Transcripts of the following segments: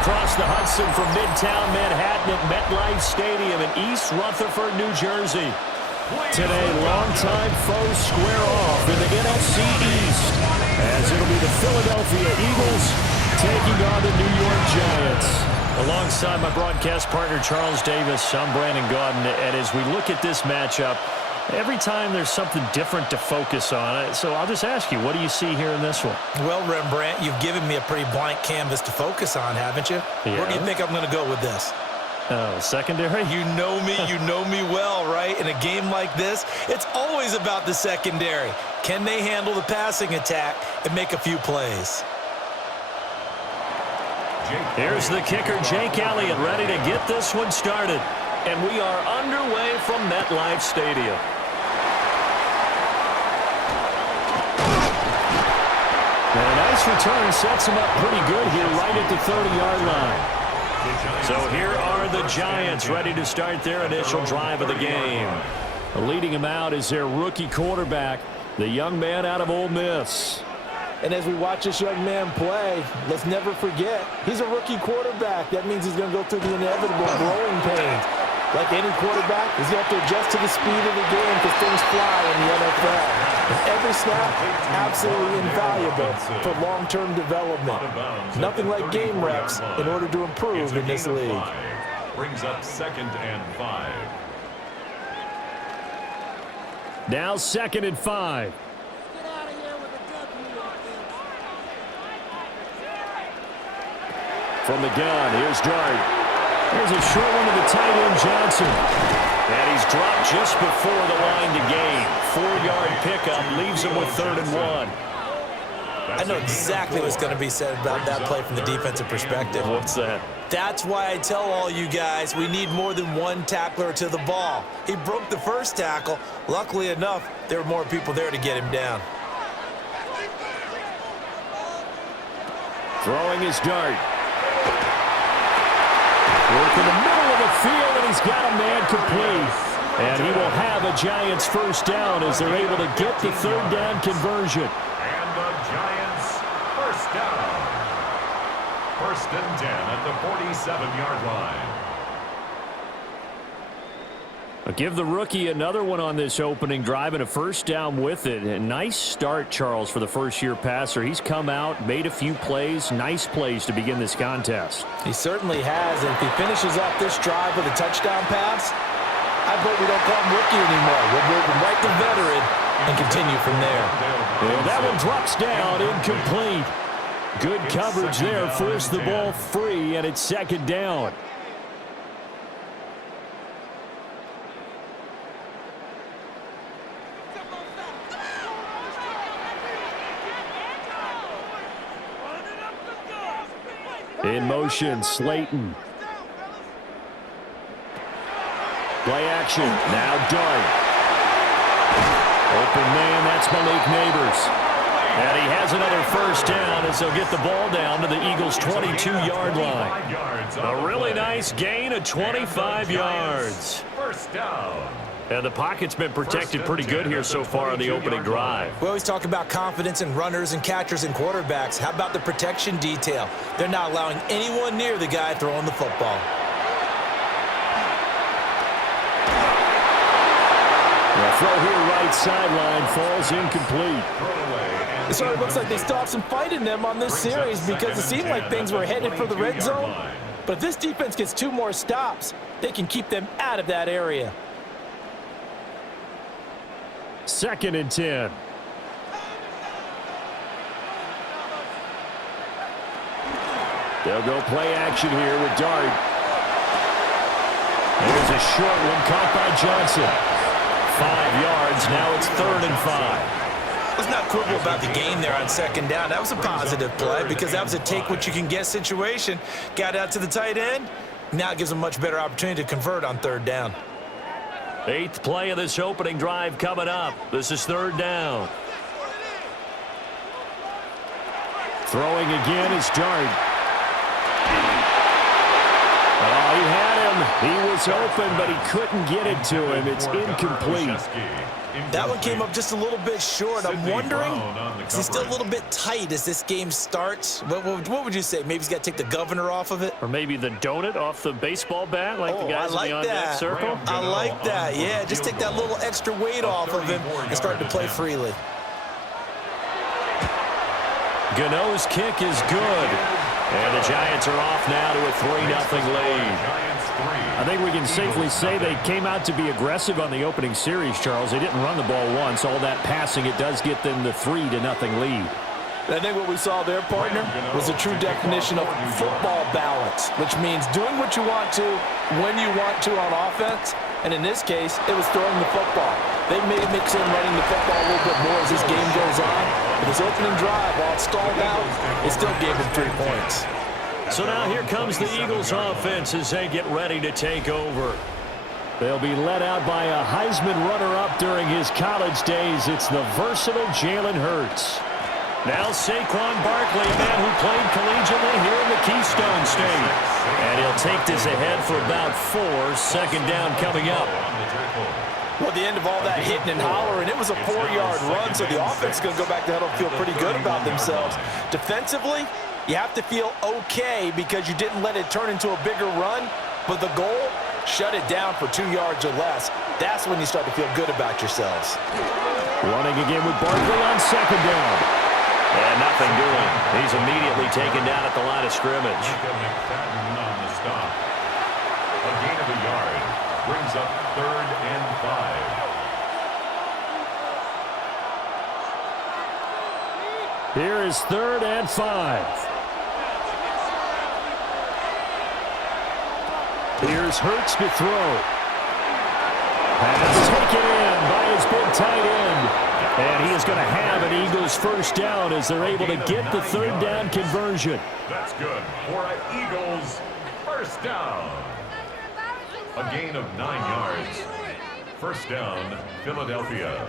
across the Hudson from Midtown Manhattan at MetLife Stadium in East Rutherford, New Jersey. Today, longtime foes square off in the NFC East, as it'll be the Philadelphia Eagles taking on the New York Giants. Alongside my broadcast partner, Charles Davis, I'm Brandon Gaudin, and as we look at this matchup, every time there's something different to focus on. So I'll just ask you, what do you see here in this one? Well, Rembrandt, you've given me a pretty blank canvas to focus on, haven't you? Yeah. Where do you think I'm going to go with this? Oh, secondary? You know me well, right? In a game like this, it's always about the secondary. Can they handle the passing attack and make a few plays? Here's the kicker, Jake Elliott, ready to get this one started. And we are underway from MetLife Stadium. And a nice return sets him up pretty good here right at the 30-yard line. So here are the Giants ready to start their initial drive of the game. Leading him out is their rookie quarterback, the young man out of Ole Miss. And as we watch this young man play, let's never forget, he's a rookie quarterback. That means he's going to go through the inevitable growing pains. Like any quarterback, he's going to have to adjust to the speed of the game because things fly in the NFL. And every snap, absolutely invaluable for long-term development. Nothing like game reps in order to improve in this league. Brings up 2nd and 5. Now 2nd and 5. From the gun, here's Dart. There's a short one to the tight end, Johnson. And he's dropped just before the line to gain. 4-yard pickup leaves him with 3rd and 1. I know exactly what's going to be said about that play from the defensive perspective. What's that? That's why I tell all you guys we need more than one tackler to the ball. He broke the first tackle. Luckily enough, there were more people there to get him down. Throwing his Dart. Work in the middle of the field, and he's got a man complete. And he will have a Giants first down as they're able to get the 3rd down conversion. And the Giants first down. 1st and 10 at the 47-yard line. I'll give the rookie another one on this opening drive and a first down with it. A nice start, Charles, for the first-year passer. He's come out, made a few plays, nice plays to begin this contest. He certainly has, and if he finishes off this drive with a touchdown pass, I bet we don't call him rookie anymore. We'll move him right to veteran and continue from there. And that one drops down, incomplete. Good coverage there, forced the ball free, and it's 2nd down. In motion, Slayton. Play action. Now Dart. Open man, that's Malik Neighbors. And he has another first down as they'll get the ball down to the Eagles' 22-yard line. A really nice gain of 25 yards. First down. And the pocket's been protected pretty good here so far on the opening drive. We always talk about confidence in runners and catchers and quarterbacks. How about the protection detail? They're not allowing anyone near the guy throwing the football. The throw here right sideline falls incomplete. So it looks like they stopped some fight in them on this series because it seemed like things were headed for the red zone. But if this defense gets 2 more stops, they can keep them out of that area. 2nd and 10. They'll go play action here with Dart. There's a short one caught by Johnson. 5 yards. Now it's 3rd and 5. Let's not quibble about the gain there on 2nd down. That was a positive play because that was a take-what-you-can-get situation. Got out to the tight end. Now it gives them a much better opportunity to convert on 3rd down. 8th play of this opening drive coming up. This is 3rd down. Throwing again is Dart. Oh, he had him. He was open, but he couldn't get it to him. It's incomplete. That one came up just a little bit short. I'm wondering, is he still a little bit tight as this game starts? What would you say? Maybe he's got to take the governor off of it? Or maybe the donut off the baseball bat, like the guys in the on-deck circle? I like that. Yeah, just take that little extra weight off of him and start to play freely. Gano's kick is good. And the Giants are off now to a 3-0 lead. I think we can safely say they came out to be aggressive on the opening series, Charles. They didn't run the ball once. All that passing, it does get them the 3-0 lead. I think what we saw there, partner, was a true definition of football balance, which means doing what you want to, when you want to on offense. And in this case, it was throwing the football. They may mix in running the football a little bit more as this game goes on. But this opening drive, while it stalled out, it still gave them 3 points. So now here comes the Eagles offense as they get ready to take over. They'll be led out by a Heisman runner-up during his college days. It's the versatile Jalen Hurts. Now Saquon Barkley, a man who played collegiately here in the Keystone State. And he'll take this ahead for about 4. Second down coming up. Well, at the end of all that hitting and hollering, it was a 4-yard run, so the offense is going to go back to huddle and feel pretty good about themselves. Defensively, you have to feel okay because you didn't let it turn into a bigger run, but the goal, shut it down for 2 yards or less. That's when you start to feel good about yourselves. Running again with Barkley on second down. And nothing doing. He's immediately taken down at the line of scrimmage. On the stop. A gain of a yard brings up 3rd and 5. Here is 3rd and 5. Here's Hurts to throw. Pass taken in by his big tight end. And he is going to have an Eagles first down as they're able to get the 3rd down conversion. That's good for an Eagles first down. A gain of 9 yards. First down, Philadelphia.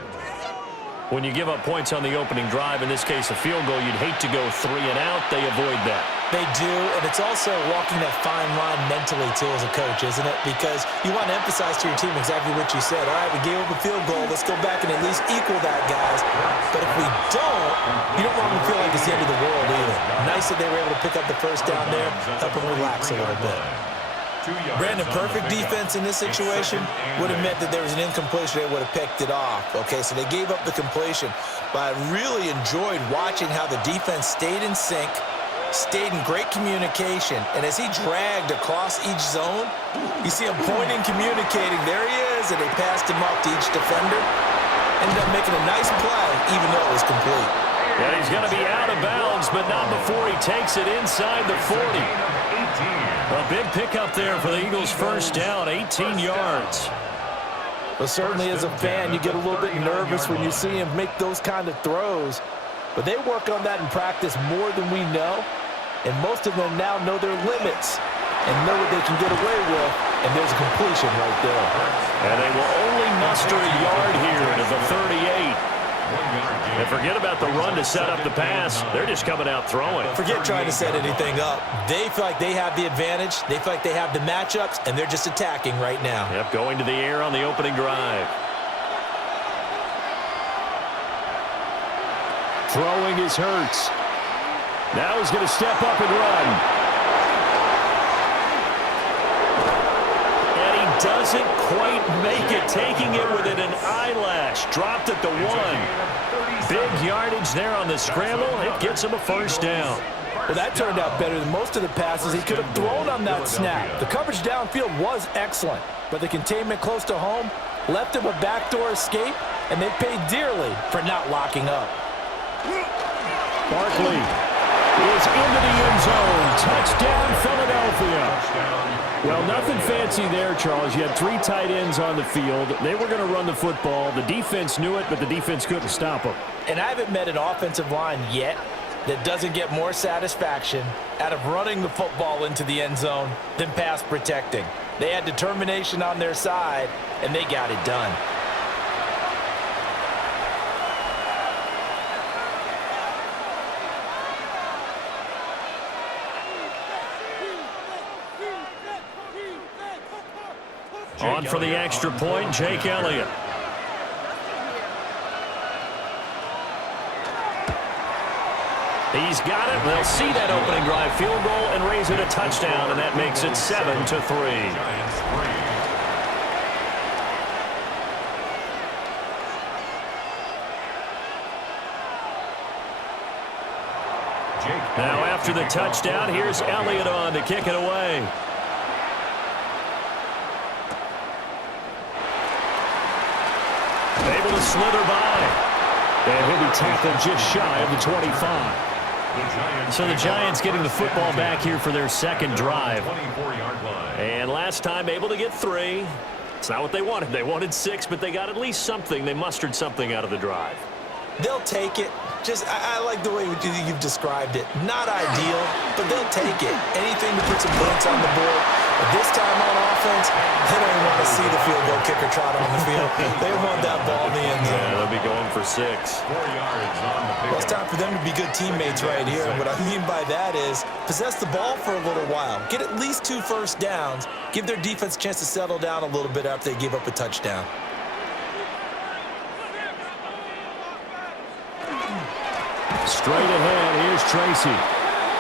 When you give up points on the opening drive, in this case a field goal, you'd hate to go 3 and out. They avoid that. They do, and it's also walking that fine line mentally, too, as a coach, isn't it? Because you want to emphasize to your team exactly what you said. All right, we gave up a field goal. Let's go back and at least equal that, guys. But if we don't, you don't want them to feel like it's the end of the world either. Nice that they were able to pick up the first down there, help them relax a little bit. Brandon, perfect defense in this situation would have meant that there was an incompletion. They would have picked it off. Okay, so they gave up the completion. But I really enjoyed watching how the defense stayed in sync, stayed in great communication. And as he dragged across each zone, you see him pointing, communicating. There he is, and they passed him off to each defender. Ended up making a nice play, even though it was complete. Yeah, he's going to be out of bounds, but not before he takes it inside the 40. A big pickup there for the Eagles' first down, 18 yards. Well, certainly as a fan, you get a little bit nervous when you see him make those kind of throws. But they work on that in practice more than we know. And most of them now know their limits and know what they can get away with. And there's a completion right there. And they will only muster a yard here to the 38. And forget about the run to set up the pass. They're just coming out throwing. Forget trying to set anything up. They feel like they have the advantage. They feel like they have the matchups, and they're just attacking right now. Yep, going to the air on the opening drive. Throwing is Hurts. Now he's going to step up and run. Doesn't quite make it, taking it within an eyelash. Dropped at the 1. Big yardage there on the scramble. It gets him a first down. Well, that turned out better than most of the passes he could have thrown on that snap. The coverage downfield was excellent, but the containment close to home left him a backdoor escape, and they paid dearly for not locking up. Barkley is into the end zone. Touchdown, Philadelphia. Well, nothing fancy there, Charles. You had 3 tight ends on the field. They were going to run the football. The defense knew it, but the defense couldn't stop them. And I haven't met an offensive line yet that doesn't get more satisfaction out of running the football into the end zone than pass protecting. They had determination on their side, and they got it done. On for the extra point, Jake Elliott. He's got it. They'll see that opening drive field goal and raise it a touchdown, and that makes it 7-3. Now after the touchdown, here's Elliott on to kick it away. Able to slither by. And he'll be tackled just shy of the 25. So the Giants getting the football back here for their second drive. And last time able to get 3. It's not what they wanted. They wanted 6, but they got at least something. They mustered something out of the drive. They'll take it. I like the way you've described it. Not ideal, but they'll take it. Anything to put some points on the board. But this time on offense, they don't even want to see the field goal kicker trot on the field. They want that ball in the end zone. Yeah, they'll be going for 6. 4 yards on the Well, it's time for them to be good teammates right here. And what I mean by that is possess the ball for a little while. Get at least 2 first downs. Give their defense a chance to settle down a little bit after they give up a touchdown. Straight ahead, here's Tracy.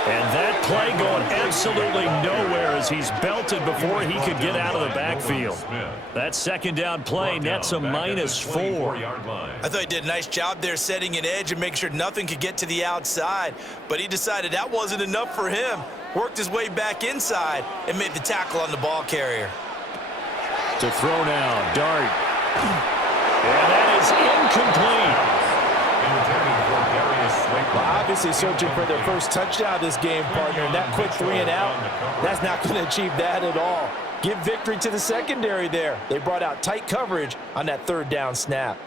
And that play going absolutely nowhere as he's belted before he could get out of the backfield. That second down play nets a -4. I thought he did a nice job there setting an edge and making sure nothing could get to the outside. But he decided that wasn't enough for him. Worked his way back inside and made the tackle on the ball carrier. To throw now, Dart. And that is incomplete. Well, obviously searching for their first touchdown this game, partner, and that quick 3 and out, that's not going to achieve that at all. Give victory to the secondary there. They brought out tight coverage on that 3rd down snap.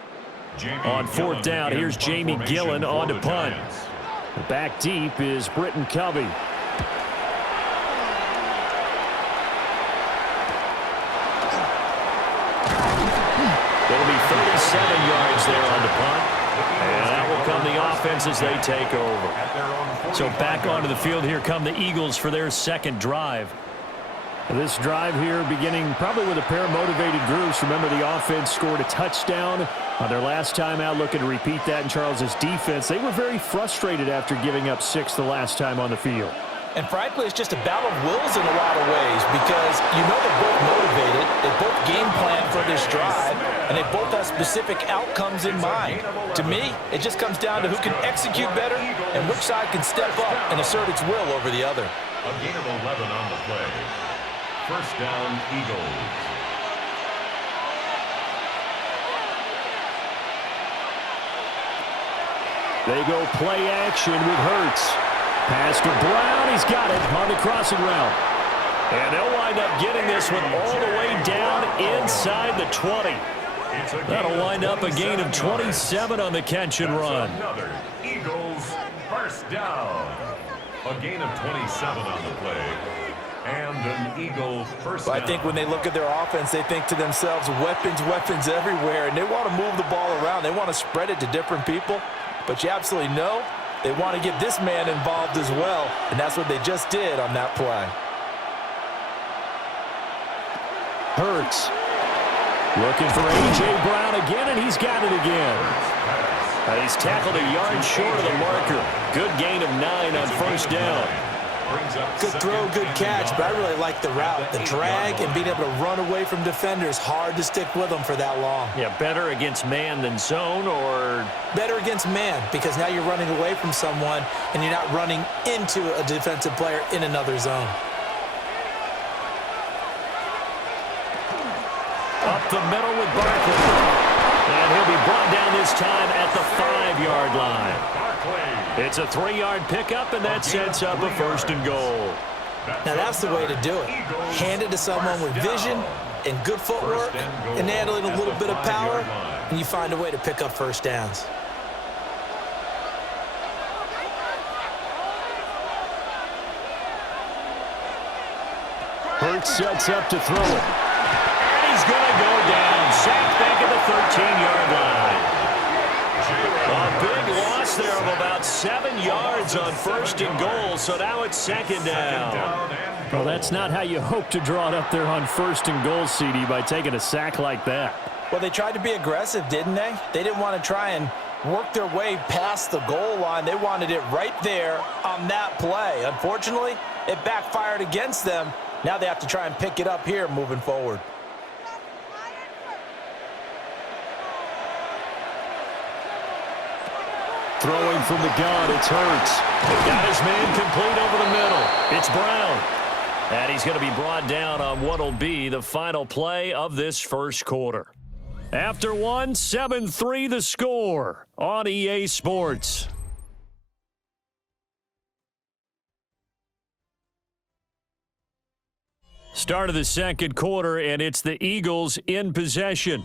On 4th down, here's Jamie Gillen on to punt. Back deep is Britton Covey. It'll be 37 yards there on the punt. And that will come the offense as they take over. So back onto the field here come the Eagles for their second drive. This drive here beginning probably with a pair of motivated groups. Remember, the offense scored a touchdown on their last time out, looking to repeat that in Charles's defense. They were very frustrated after giving up 6 the last time on the field. And frankly, it's just a battle of wills in a lot of ways because you know they're both motivated, they both game plan for this drive, and they both have specific outcomes in mind. To me, it just comes down to who can execute better and which side can step up and assert its will over the other. A gain of 11 on the play. First down, Eagles. They go play action with Hurts. Pass to Brown. He's got it on the crossing route. And they'll wind up getting this one all the way down inside the 20. That'll wind up a gain of 27 on the catch and run. Another Eagles first down. A gain of 27 on the play. And an Eagles first down. I think when they look at their offense, they think to themselves, weapons, weapons everywhere. And they want to move the ball around. They want to spread it to different people. But you absolutely know they want to get this man involved as well. And that's what they just did on that play. Hurts. Looking for A.J. Brown again, and he's got it again. He's tackled a yard short of the marker. Good gain of 9 on first down. Good throw, good catch, but I really like the route. The drag and being able to run away from defenders, hard to stick with them for that long. Yeah, better against man than zone, or? Better against man, because now you're running away from someone and you're not running into a defensive player in another zone. Up the middle with Barkley. And he'll be brought down this time at the 5-yard line. It's a 3-yard pickup, and that sets up a first and goal. Now that's the way to do it. Hand it to someone with vision and good footwork and handling a little bit of power, and you find a way to pick up first downs. Hurts sets up to throw it. And he's going to go down. Sacked back at the 13-yard line. A big loss there of about 7 yards on first and goal, so now it's second down. Well, that's not how you hope to draw it up there on 1st and goal, CD, by taking a sack like that. Well, they tried to be aggressive, didn't they? They didn't want to try and work their way past the goal line. They wanted it right there on that play. Unfortunately, it backfired against them. Now they have to try and pick it up here moving forward. Throwing from the gun, it's Hurts. Got his man complete over the middle. It's Brown. And he's going to be brought down on what will be the final play of this first quarter. After one, 7-3 the score on EA Sports. Start of the second quarter, and it's the Eagles in possession,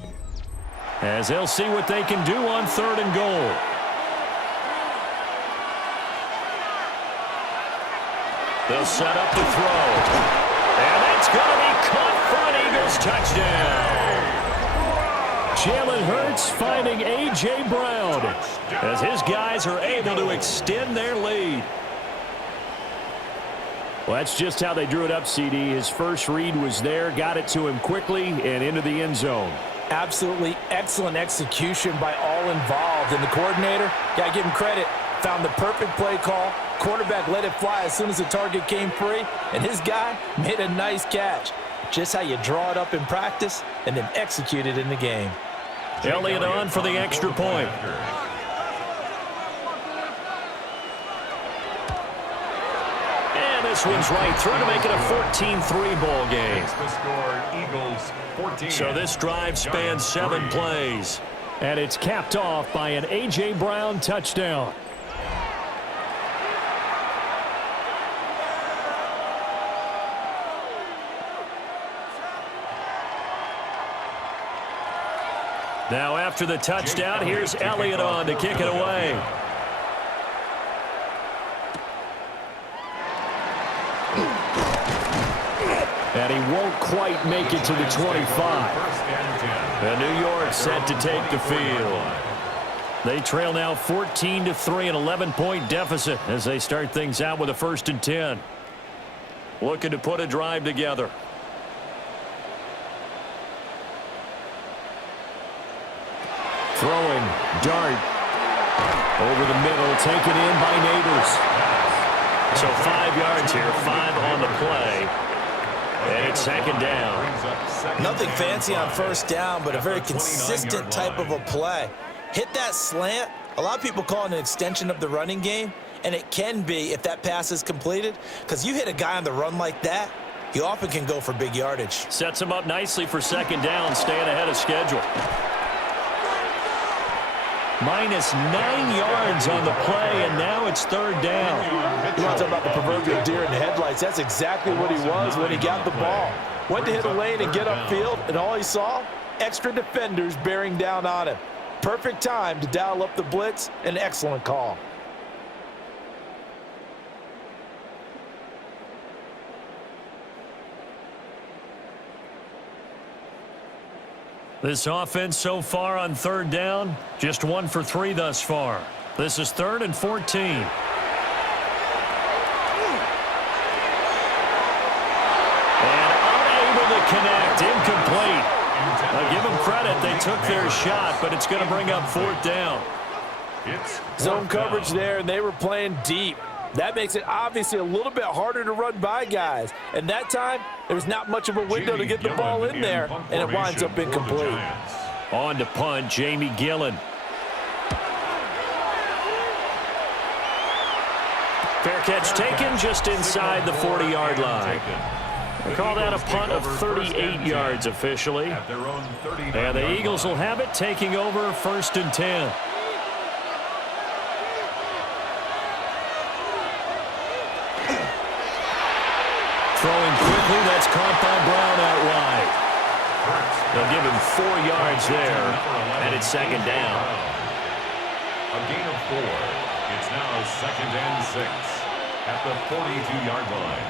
as they'll see what they can do on 3rd and goal. They'll set up the throw. And it's going to be caught for an Eagles touchdown. Jalen Hurts finding A.J. Brown as his guys are able to extend their lead. Well, that's just how they drew it up, CD. His first read was there, got it to him quickly, and into the end zone. Absolutely excellent execution by all involved. And the coordinator, got to give him credit, found the perfect play call. Quarterback let it fly as soon as the target came free, and his guy made a nice catch. Just how you draw it up in practice and then execute it in the game. Elliott on for the extra point. And this one's right through to make it a 14-3 ball game. The score, Eagles 14. So this drive spans 7 plays. And it's capped off by an A.J. Brown touchdown. Now after the touchdown, here's Elliott on to kick it away. And he won't quite make it to the 25. And New York set to take the field. They trail now 14-3, an 11-point deficit as they start things out with a 1st and 10. Looking to put a drive together. Throwing, dart, over the middle, taken in by Neighbors. So 5 yards here, 5 on the play, and it's 2nd down. Nothing fancy on 1st down, but a very consistent type of a play. Hit that slant. A lot of people call it an extension of the running game, and it can be if that pass is completed, because you hit a guy on the run like that, you often can go for big yardage. Sets him up nicely for 2nd down, staying ahead of schedule. Minus 9 yards on the play, and now it's 3rd down. You want to talk about the proverbial deer in the headlights. That's exactly what he was when he got the ball. Went to hit a lane and get upfield, and all he saw, extra defenders bearing down on him. Perfect time to dial up the blitz. An excellent call. This offense so far on 3rd down, just 1 for 3 thus far. This is 3rd and 14. And unable to connect, incomplete. I'll give them credit, they took their shot, but it's going to bring up 4th down. Zone coverage there, and they were playing deep. That makes it obviously a little bit harder to run by guys. And that time, there was not much of a window to get the ball in there, and it winds up incomplete. On to punt, Jamie Gillen. Fair catch taken just inside the 40-yard line. They call that a punt of 38 yards officially. And the Eagles will have it, taking over 1st and 10. Throwing quickly, that's caught by Brown out wide. They'll give him 4 yards there, and it's 2nd down. A gain of 4. It's now 2nd and 6 at the 42-yard line.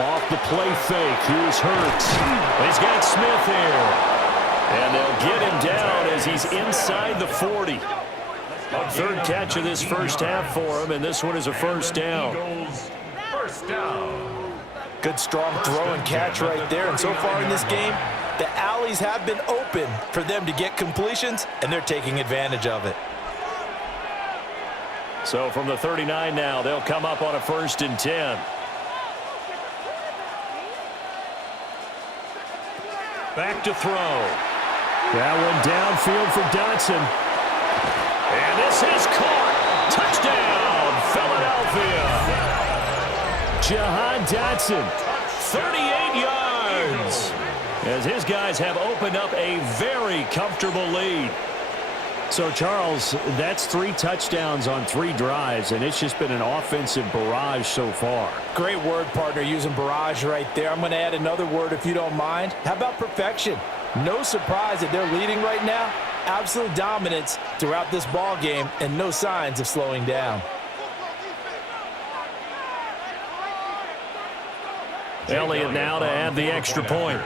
Off the play fake. Here's Hurts. He's got Smith here. And they'll get him down as he's inside the 40. Third catch of this first half for him, and this one is a first down. First down. Good, strong throw and catch right there. And so far in this game, the alleys have been open for them to get completions, and they're taking advantage of it. So from the 39 now, they'll come up on a 1st and 10. Back to throw. That one downfield for Dotson. And this is caught. Touchdown, Philadelphia. Jahan Dotson, 38 yards. As his guys have opened up a very comfortable lead. So, Charles, that's 3 touchdowns on 3 drives, and it's just been an offensive barrage so far. Great word, partner, using barrage right there. I'm going to add another word if you don't mind. How about perfection? No surprise that they're leading right now. Absolute dominance throughout this ball game and no signs of slowing down. Elliott now to add the extra point.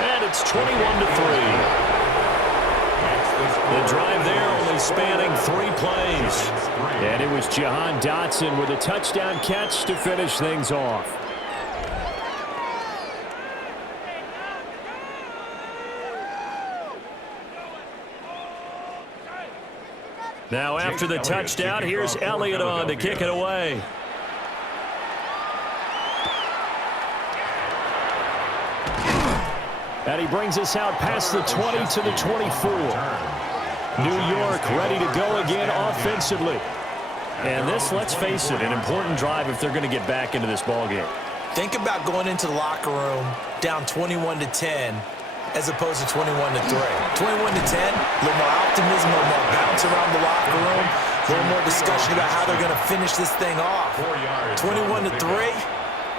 And it's 21-3. The drive there only spanning 3 plays. And it was Jahan Dotson with a touchdown catch to finish things off. Now after the touchdown, here's Elliott on to kick it away. And he brings us out past the 20 to the 24. New York ready to go again offensively. And this, let's face it, an important drive if they're going to get back into this ballgame. Think about going into the locker room down 21-10 as opposed to 21-3. 21-10, a little more optimism, a little more bounce around the locker room, a little more discussion about how they're going to finish this thing off. 21-3.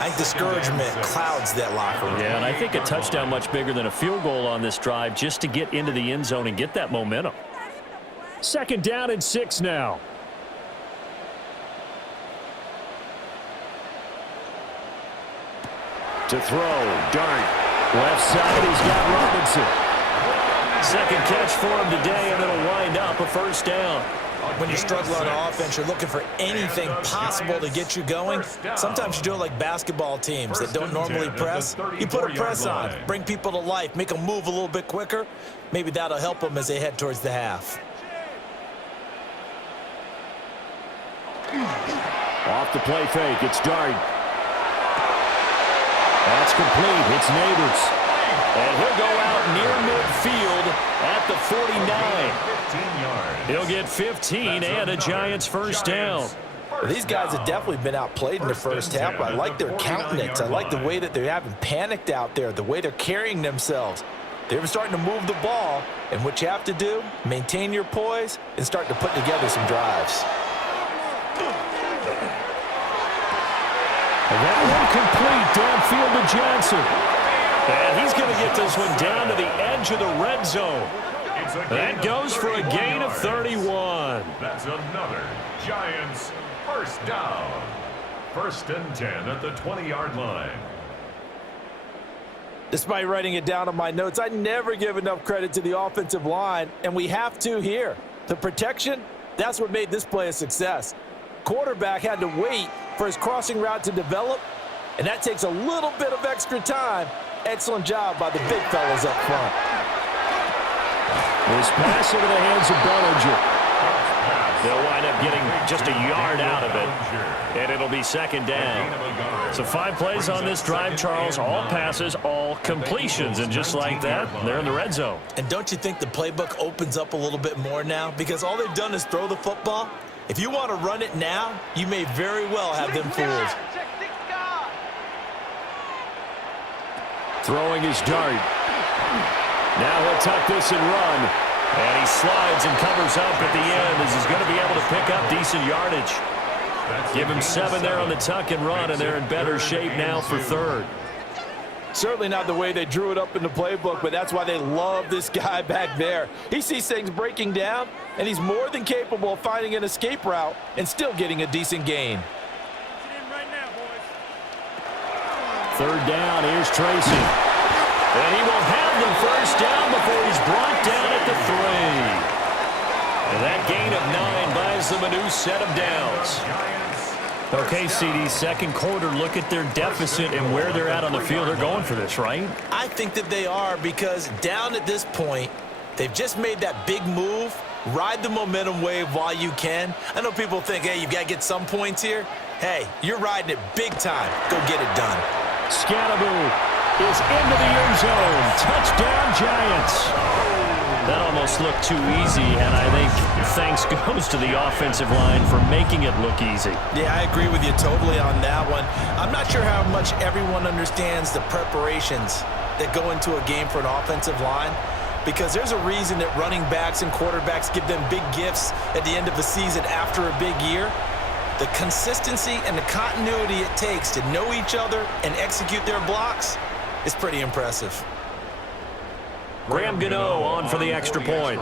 I think discouragement clouds that locker room. Yeah, and I think a touchdown much bigger than a field goal on this drive just to get into the end zone and get that momentum. 2nd down and 6 now. To throw, Dart. Left side, he's got Robinson. 2nd catch for him today, and it'll wind up a 1st down. When you struggle on offense, you're looking for anything possible to get you going. Sometimes you do it like basketball teams that don't normally press. You put a press on, bring people to life, make them move a little bit quicker. Maybe that'll help them as they head towards the half. Off the play fake, it's Dart. That's complete, it's Neighbors. And he'll go out near midfield at the 49. He'll get 15 and a Giants 1st down. These guys have definitely been outplayed in the first half, but I like their countenance. I like the way that they haven't panicked out there, the way they're carrying themselves. They're starting to move the ball, and what you have to do, maintain your poise and start to put together some drives. And that one complete downfield to Johnson. And he's going to get this one down to the edge of the red zone. That goes for a gain of 31. That's another Giants 1st down. 1st and 10 at the 20-yard line. Despite writing it down on my notes, I never give enough credit to the offensive line, and we have to here. The protection, that's what made this play a success. Quarterback had to wait for his crossing route to develop, and that takes a little bit of extra time. Excellent job by the big fellas up front. This pass into the hands of Bellinger. They'll wind up getting just a yard out of it, and it'll be 2nd down. So 5 plays on this drive, Charles. All passes, all completions, and just like that, they're in the red zone. And don't you think the playbook opens up a little bit more now? Because all they've done is throw the football. If you want to run it now, you may very well have them fooled. Throwing his Dart. Now he'll tuck this and run. And he slides and covers up at the end as he's going to be able to pick up decent yardage. Give him 7 there on the tuck and run, and they're in better shape now for 3rd. Certainly not the way they drew it up in the playbook, but that's why they love this guy back there. He sees things breaking down, and he's more than capable of finding an escape route and still getting a decent gain. Third down, here's Tracy. And he will have the first down before he's brought down at the 3. And that gain of 9 buys them a new set of downs. Okay, CD, second quarter, look at their deficit and where they're at on the field. They're going for this, right? I think that they are, because down at this point, they've just made that big move. Ride the momentum wave while you can. I know people think, hey, you've got to get some points here. Hey, you're riding it big time. Go get it done. Scatteroo is into the end zone. Touchdown, Giants. That almost looked too easy, and I think thanks goes to the offensive line for making it look easy. Yeah, I agree with you totally on that one. I'm not sure how much everyone understands the preparations that go into a game for an offensive line, because there's a reason that running backs and quarterbacks give them big gifts at the end of the season after a big year. The consistency and the continuity it takes to know each other and execute their blocks is pretty impressive. Graham Gano on for the extra point.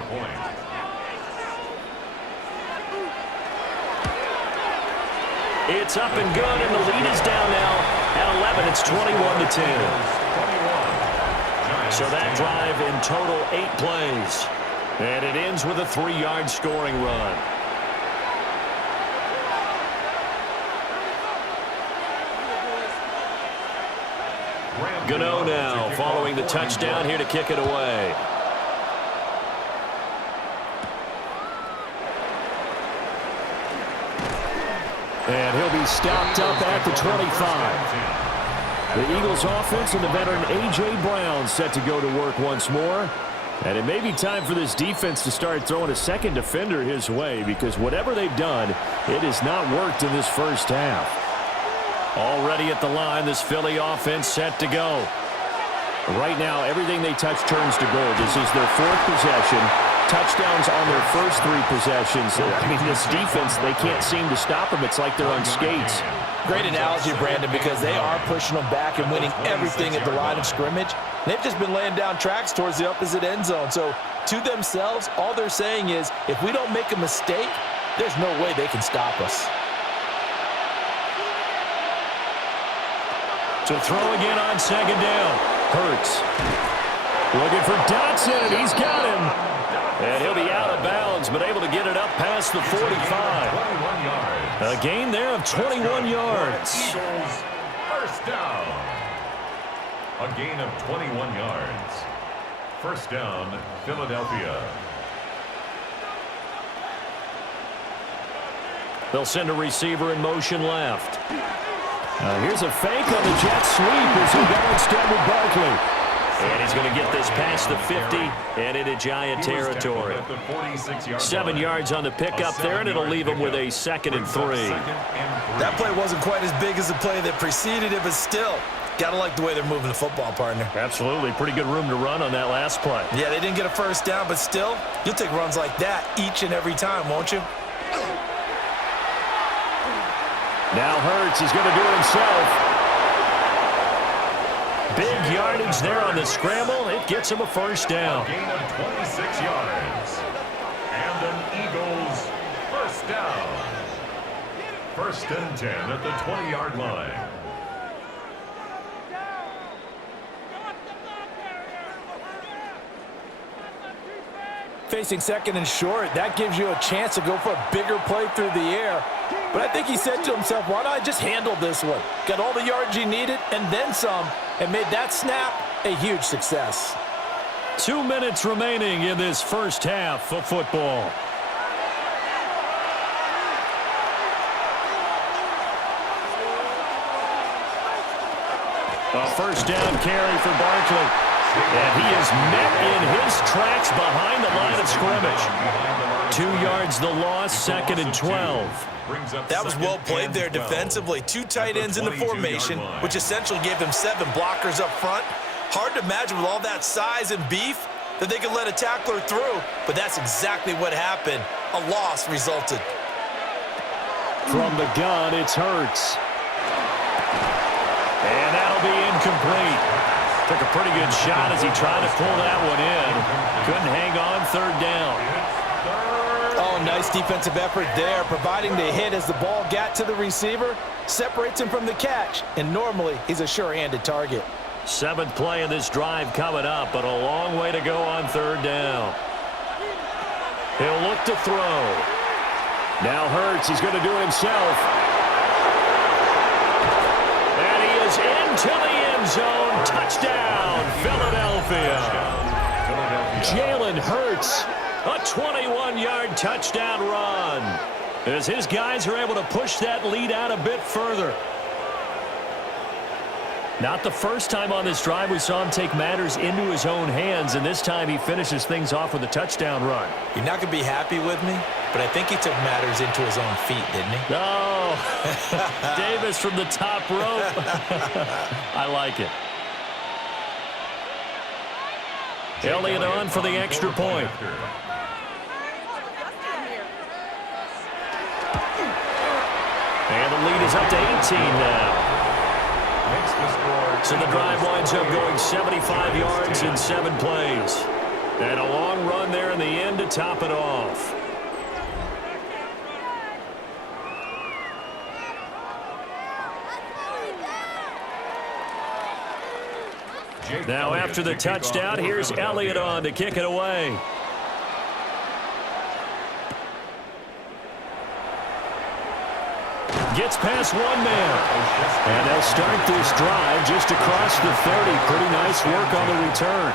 It's up and good, and the lead is down now at 11. It's 21-10. So that drive in total 8 plays. And it ends with a 3-yard scoring run. Gano now following the touchdown here to kick it away. And he'll be stopped up at the 25. The Eagles offense and the veteran A.J. Brown set to go to work once more. And it may be time for this defense to start throwing a second defender his way, because whatever they've done, it has not worked in this first half. Already at the line, this Philly offense set to go. Right now, everything they touch turns to gold. This is their 4th possession. Touchdowns on their first 3 possessions. I mean, this defense, they can't seem to stop them. It's like they're on skates. Great analogy, Brandon, because they are pushing them back and winning everything at the line of scrimmage. They've just been laying down tracks towards the opposite end zone. So, to themselves, all they're saying is, if we don't make a mistake, there's no way they can stop us. To throw again on second down. Hurts. Looking for Dotson, and he's got him. And he'll be out of bounds, but able to get it up past the 45. A gain there of 21 yards. Eagles, first down. A gain of 21 yards. First down, Philadelphia. They'll send a receiver in motion left. Here's a fake on the jet sweep as he goes instead with Barkley. And he's going to get this past the 50 and into Giant territory. 7 yards on the pickup there, and it'll leave him with a 2nd and 3. That play wasn't quite as big as the play that preceded it, but still, got to like the way they're moving the football, partner. Absolutely. Pretty good room to run on that last play. Yeah, they didn't get a first down, but still, you'll take runs like that each and every time, won't you? Now Hurts is going to do it himself. Big yardage there on the scramble. It gets him a first down. A gain of 26 yards. And an Eagles first down. 1st and 10 at the 20-yard line. Facing 2nd and short, that gives you a chance to go for a bigger play through the air. But I think he said to himself, why not just handle this one? Got all the yards he needed and then some, and made that snap a huge success. 2 minutes remaining in this first half of football. A first down carry for Barkley. And he is met in his tracks behind the line of scrimmage. 2 yards the loss, 2nd and 12. That was well played there defensively. 2 tight ends in the formation, which essentially gave them 7 blockers up front. Hard to imagine with all that size and beef that they could let a tackler through, but that's exactly what happened. A loss resulted. From the gun, it's Hurts. And that'll be incomplete. pretty good shot as he tried to pull that one in. Couldn't hang on, third down. Oh, nice defensive effort there, providing the hit as the ball got to the receiver, separates him from the catch, and normally he's a sure-handed target. 7th play of this drive coming up, but a long way to go on third down. He'll look to throw. Now Hurts, he's going to do it himself. And he is into the end zone. Touchdown, Philadelphia. Jalen Hurts, a 21-yard touchdown run, as his guys are able to push that lead out a bit further. Not the first time on this drive we saw him take matters into his own hands, and this time he finishes things off with a touchdown run. You're not going to be happy with me, but I think he took matters into his own feet, didn't he? No. Davis from the top rope. I like it. Elliott on for the extra point. And the lead is up to 18 now. So the drive winds up going 75 yards in 7 plays. And a long run there in the end to top it off. Now after the touchdown, here's Elliott on to kick it away. Gets past one man. And they'll start this drive just across the 30. Pretty nice work on the return.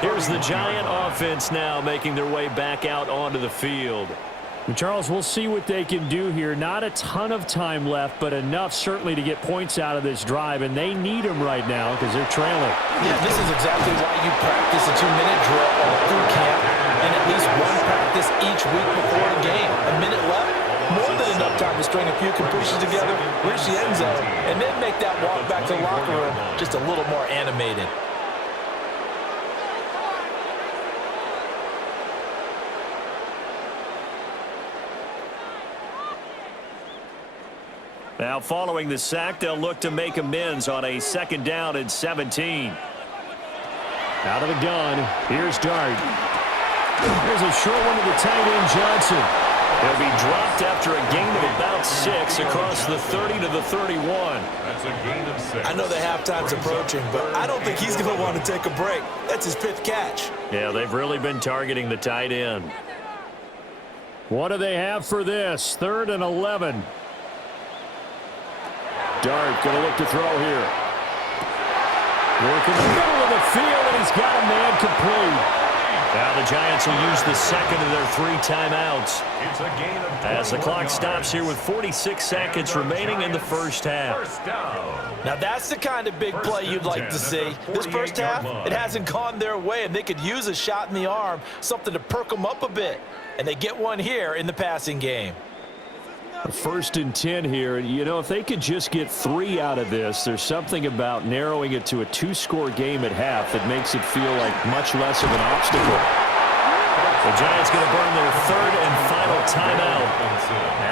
Here's the Giant offense now making their way back out onto the field. Charles, we'll see what they can do here. Not a ton of time left, but enough certainly to get points out of this drive, and they need them right now because they're trailing. Yeah, this is exactly why you practice a 2-minute drill all through camp and at least one practice each week before a game. A minute left, more than enough time to string a few completions together, reach the end zone, and then make that walk back to the locker room just a little more animated. Now following the sack, they'll look to make amends on a 2nd down and 17. Out of the gun, here's Dart. There's a short one to the tight end, Johnson. He'll be dropped after a gain of about 6 across the 30 to the 31. That's a gain of 6. I know the halftime's approaching, but I don't think he's going to want to take a break. That's his 5th catch. Yeah, they've really been targeting the tight end. What do they have for this? 3rd and 11. Dart going to look to throw here. Working the middle of the field, and he's got a man complete. Now the Giants will use the 2nd of their 3 timeouts. It's a gain of as the clock stops here with 46 seconds remaining in the first half. First down. Now that's the kind of big play you'd like to see. This first half, it hasn't gone their way, and they could use a shot in the arm, something to perk them up a bit. And they get one here in the passing game. 1st and 10 here. You know, if they could just get 3 out of this, there's something about narrowing it to a 2-score game at half that makes it feel like much less of an obstacle. The Giants going to burn their 3rd and final timeout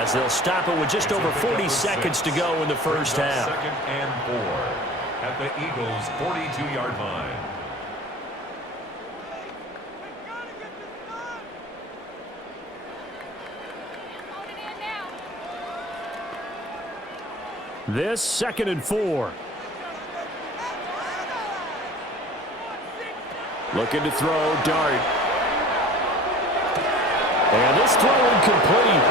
as they'll stop it with just over 40 seconds to go in the first half. 2nd and 4 at the Eagles' 42-yard line. This 2nd and 4. Looking to throw, Dart. And this throw incomplete.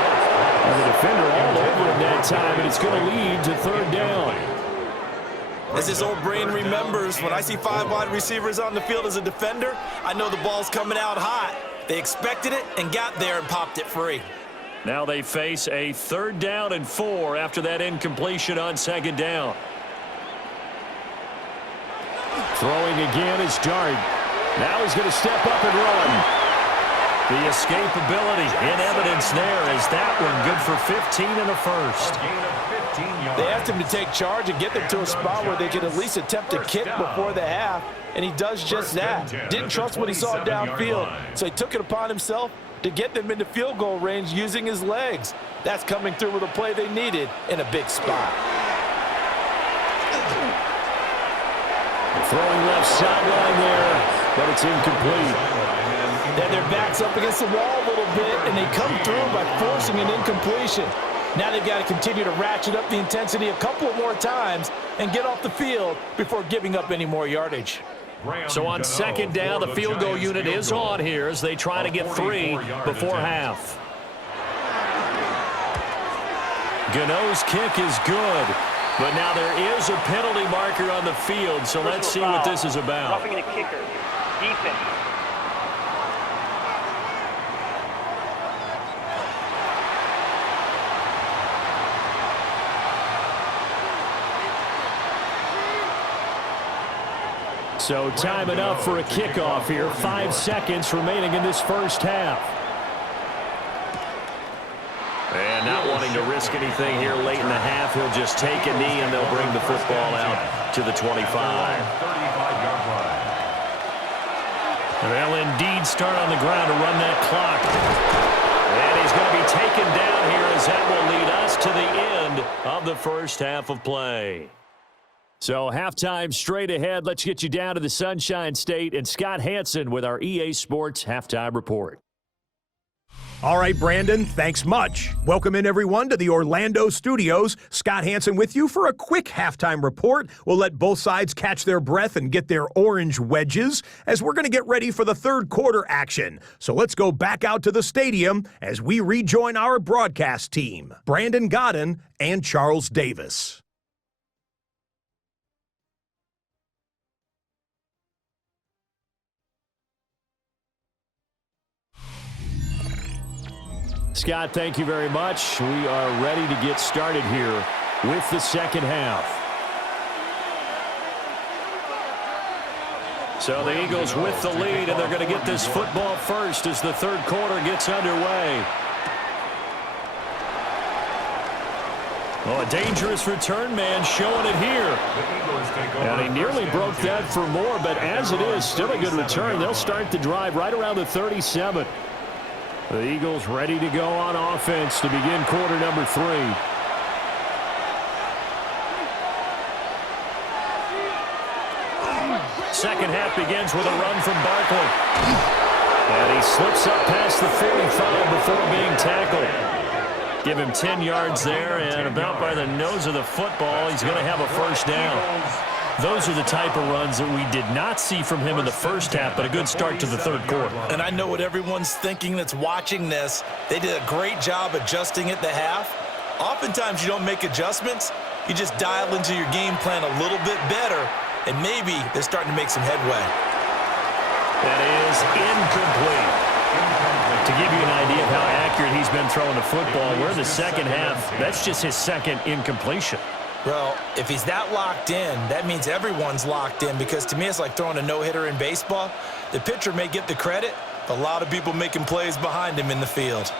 And the defender all over him that time, and it's going to lead to 3rd down. As his old brain remembers, when I see 5 wide receivers on the field as a defender, I know the ball's coming out hot. They expected it and got there and popped it free. Now they face a 3rd down and 4 after that incompletion on 2nd down. Throwing again is Dart. Now he's going to step up and run. The escapability in evidence there as that one good for 15 and a first. A gain of 15 yards. They asked him to take charge and get them to a spot where they could at least attempt to kick before the half, and he does just that. Didn't trust what he saw downfield, so he took it upon himself to get them into field goal range using his legs. That's coming through with a play they needed in a big spot. Throwing left sideline there, but it's incomplete. And their back's up against the wall a little bit, and they come through by forcing an incompletion. Now they've got to continue to ratchet up the intensity a couple more times and get off the field before giving up any more yardage. So on second down, the field goal unit is on here as they try to get 3 before half. Gano's kick is good, but now there is a penalty marker on the field, so let's see what this is about. Roughing the kicker, defense. So time enough for a kickoff here. 5 seconds remaining in this first half. And not wanting to risk anything here late in the half, he'll just take a knee and they'll bring the football out to the 25. They'll indeed start on the ground to run that clock. And he's going to be taken down here as that will lead us to the end of the first half of play. So halftime straight ahead. Let's get you down to the Sunshine State and Scott Hansen with our EA Sports Halftime Report. All right, Brandon, thanks much. Welcome in, everyone, to the Orlando studios. Scott Hansen with you for a quick halftime report. We'll let both sides catch their breath and get their orange wedges as we're going to get ready for the third quarter action. So let's go back out to the stadium as we rejoin our broadcast team, Brandon Godden and Charles Davis. Scott, thank you very much. We are ready to get started here with the second half. So the Eagles with the lead, and they're going to get this football first as the third quarter gets underway. Oh, a dangerous return man showing it here. And he nearly broke that for more, but as it is, still a good return. They'll start the drive right around the 37. The Eagles ready to go on offense to begin quarter number 3. Second half begins with a run from Barkley. And he slips up past the 45 before being tackled. Give him 10 yards there, and about by the nose of the football, he's going to have a first down. Those are the type of runs that we did not see from him in the first half, but a good start to the third quarter. And I know what everyone's thinking that's watching this. They did a great job adjusting at the half. Oftentimes you don't make adjustments. You just dial into your game plan a little bit better, and maybe they're starting to make some headway. That is incomplete. To give you an idea of how accurate he's been throwing the football, we're in the second half. That's just his second incompletion. Well, if he's that locked in, that means everyone's locked in, because to me it's like throwing a no-hitter in baseball. The pitcher may get the credit, but a lot of people making plays behind him in the field.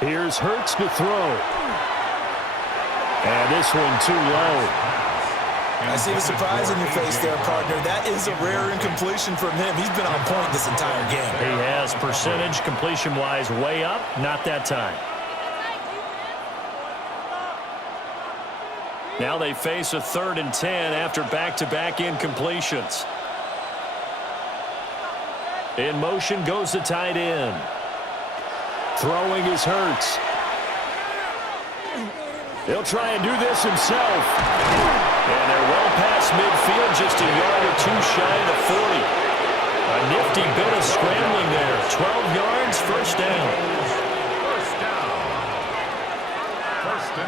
Here's Hurts to throw. And this one too low. I see the surprise in your face there, partner. That is a rare incompletion from him. He's been on point this entire game. He has percentage completion-wise way up, not that time. Now they face a 3rd and 10 after back-to-back incompletions. In motion goes the tight end. Throwing is Hurts. He'll try and do this himself. And they're well past midfield, just a yard or two shy of the 40. A nifty bit of scrambling there. 12 yards, first down.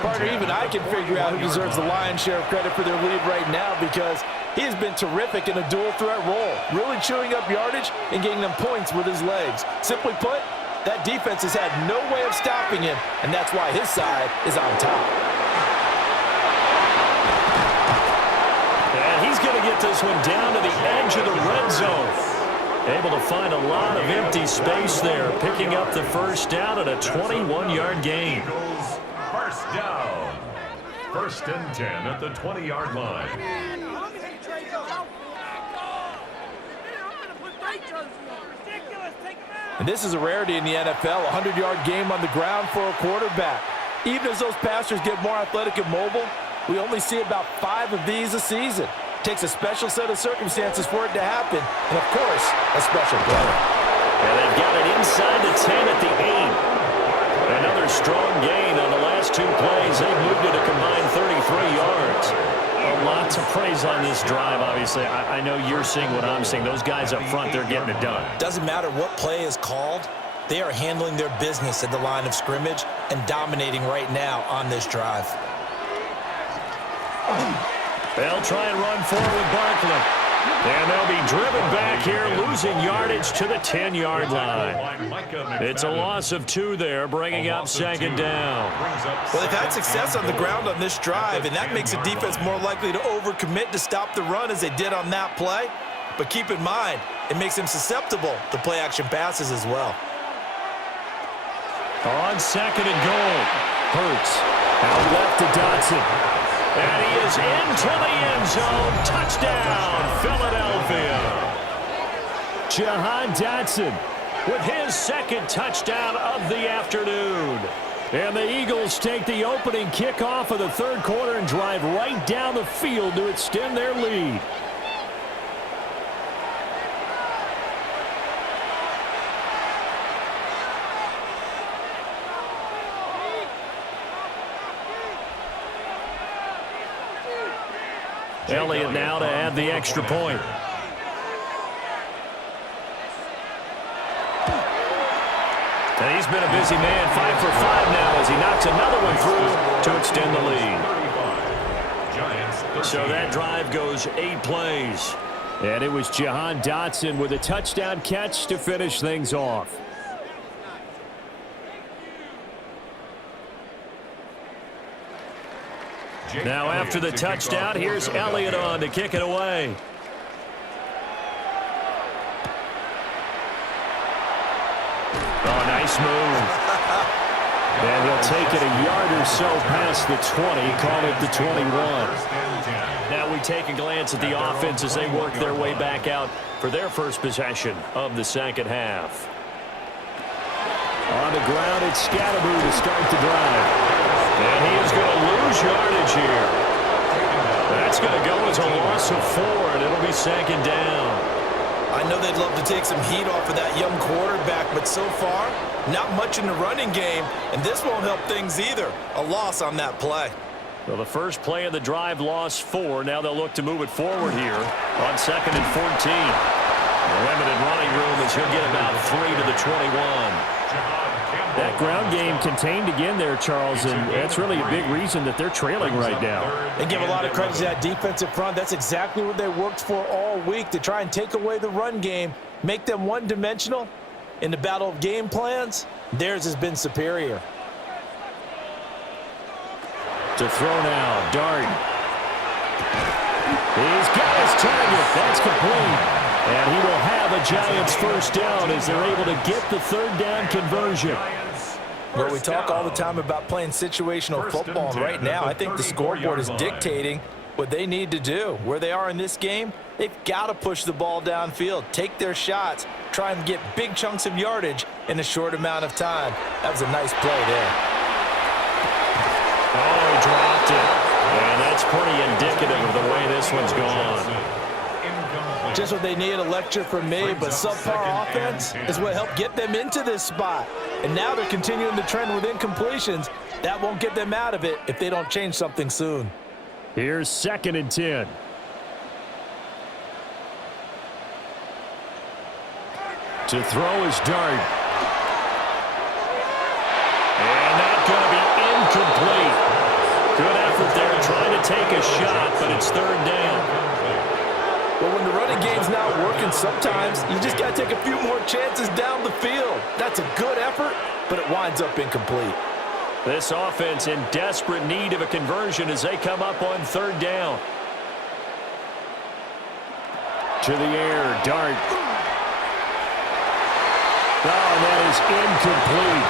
Partner, even I can figure out who deserves the lion's share of credit for their lead right now, because he has been terrific in a dual threat role, really chewing up yardage and getting them points with his legs. Simply put, that defense has had no way of stopping him, and that's why his side is on top. And he's going to get this one down to the edge of the red zone. Able to find a lot of empty space there, picking up the first down at a 21-yard gain. First down. 1st and 10 at the 20-yard line. And this is a rarity in the NFL, a 100-yard game on the ground for a quarterback. Even as those passers get more athletic and mobile, We only see about 5 of these a season. Takes a special set of circumstances for it to happen, and of course, a special player. And they've got it inside the 10 at the 8. Another strong gain on the last 2 plays. They've moved it a combined 33 yards. A lot to praise on this drive, obviously. I know you're seeing what I'm seeing. Those guys up front, they're getting it done. Doesn't matter what play is called. They are handling their business at the line of scrimmage and dominating right now on this drive. They'll try and run forward with Barkley. And they'll be driven back here, losing yardage to the 10-yard line. It's a loss of 2 there, bringing up second down. Well, they've had success on the ground on this drive, and that makes the defense more likely to overcommit to stop the run as they did on that play. But keep in mind, it makes them susceptible to play-action passes as well. On second and goal, Hurts out left to Dotson. And he is into the end zone. Touchdown, Philadelphia. Jahan Dotson with his second touchdown of the afternoon. And the Eagles take the opening kickoff of the third quarter and drive right down the field to extend their lead. Elliott now to add the extra point. And he's been a busy man, 5 for 5 now as he knocks another one through to extend the lead. So that drive goes 8 plays. And it was Jahan Dotson with a touchdown catch to finish things off. Now after the touchdown, here's Elliott on to kick it away. Oh, nice move. And he'll take it a yard or so past the 20, call it the 21. Now we take a glance at the offense as they work their way back out for their first possession of the second half. On the ground, it's Scatteroo to start the drive. And he is going to lose yardage here. That's going to go as a loss of 4, and it'll be second down. I know they'd love to take some heat off of that young quarterback, but so far, not much in the running game, and this won't help things either. A loss on that play. Well, the first play of the drive lost 4. Now they'll look to move it forward here on second and 14. Limited running room as he'll get about 3 to the 21. That ground game contained again there, Charles, and that's really a big reason that they're trailing right now. They give a lot of credit to that defensive front. That's exactly what they worked for all week, to try and take away the run game, make them one-dimensional. In the battle of game plans, theirs has been superior. To throw now, Dart. He's got his target. That's complete. And he will have a Giants first down as they're able to get the third down conversion. Well, we talk all the time about playing situational football, and right now I think the scoreboard is dictating what they need to do. Where they are in this game, they've got to push the ball downfield, take their shots, try and get big chunks of yardage in a short amount of time. That was a nice play there. Oh, he dropped it. And that's pretty indicative of the way this one's gone. Just what they need, a lecture from me, but subpar offense is what helped get them into this spot. And now they're continuing the trend with incompletions. That won't get them out of it if they don't change something soon. Here's second and 10. To throw is Dart. And that's going to be incomplete. Good effort there trying to take a shot, but it's third down. Well, when the running game's not working, sometimes you just got to take a few more chances down the field. That's a good effort, but it winds up incomplete. This offense in desperate need of a conversion as they come up on third down. To the air, Dart. Oh, and that is incomplete.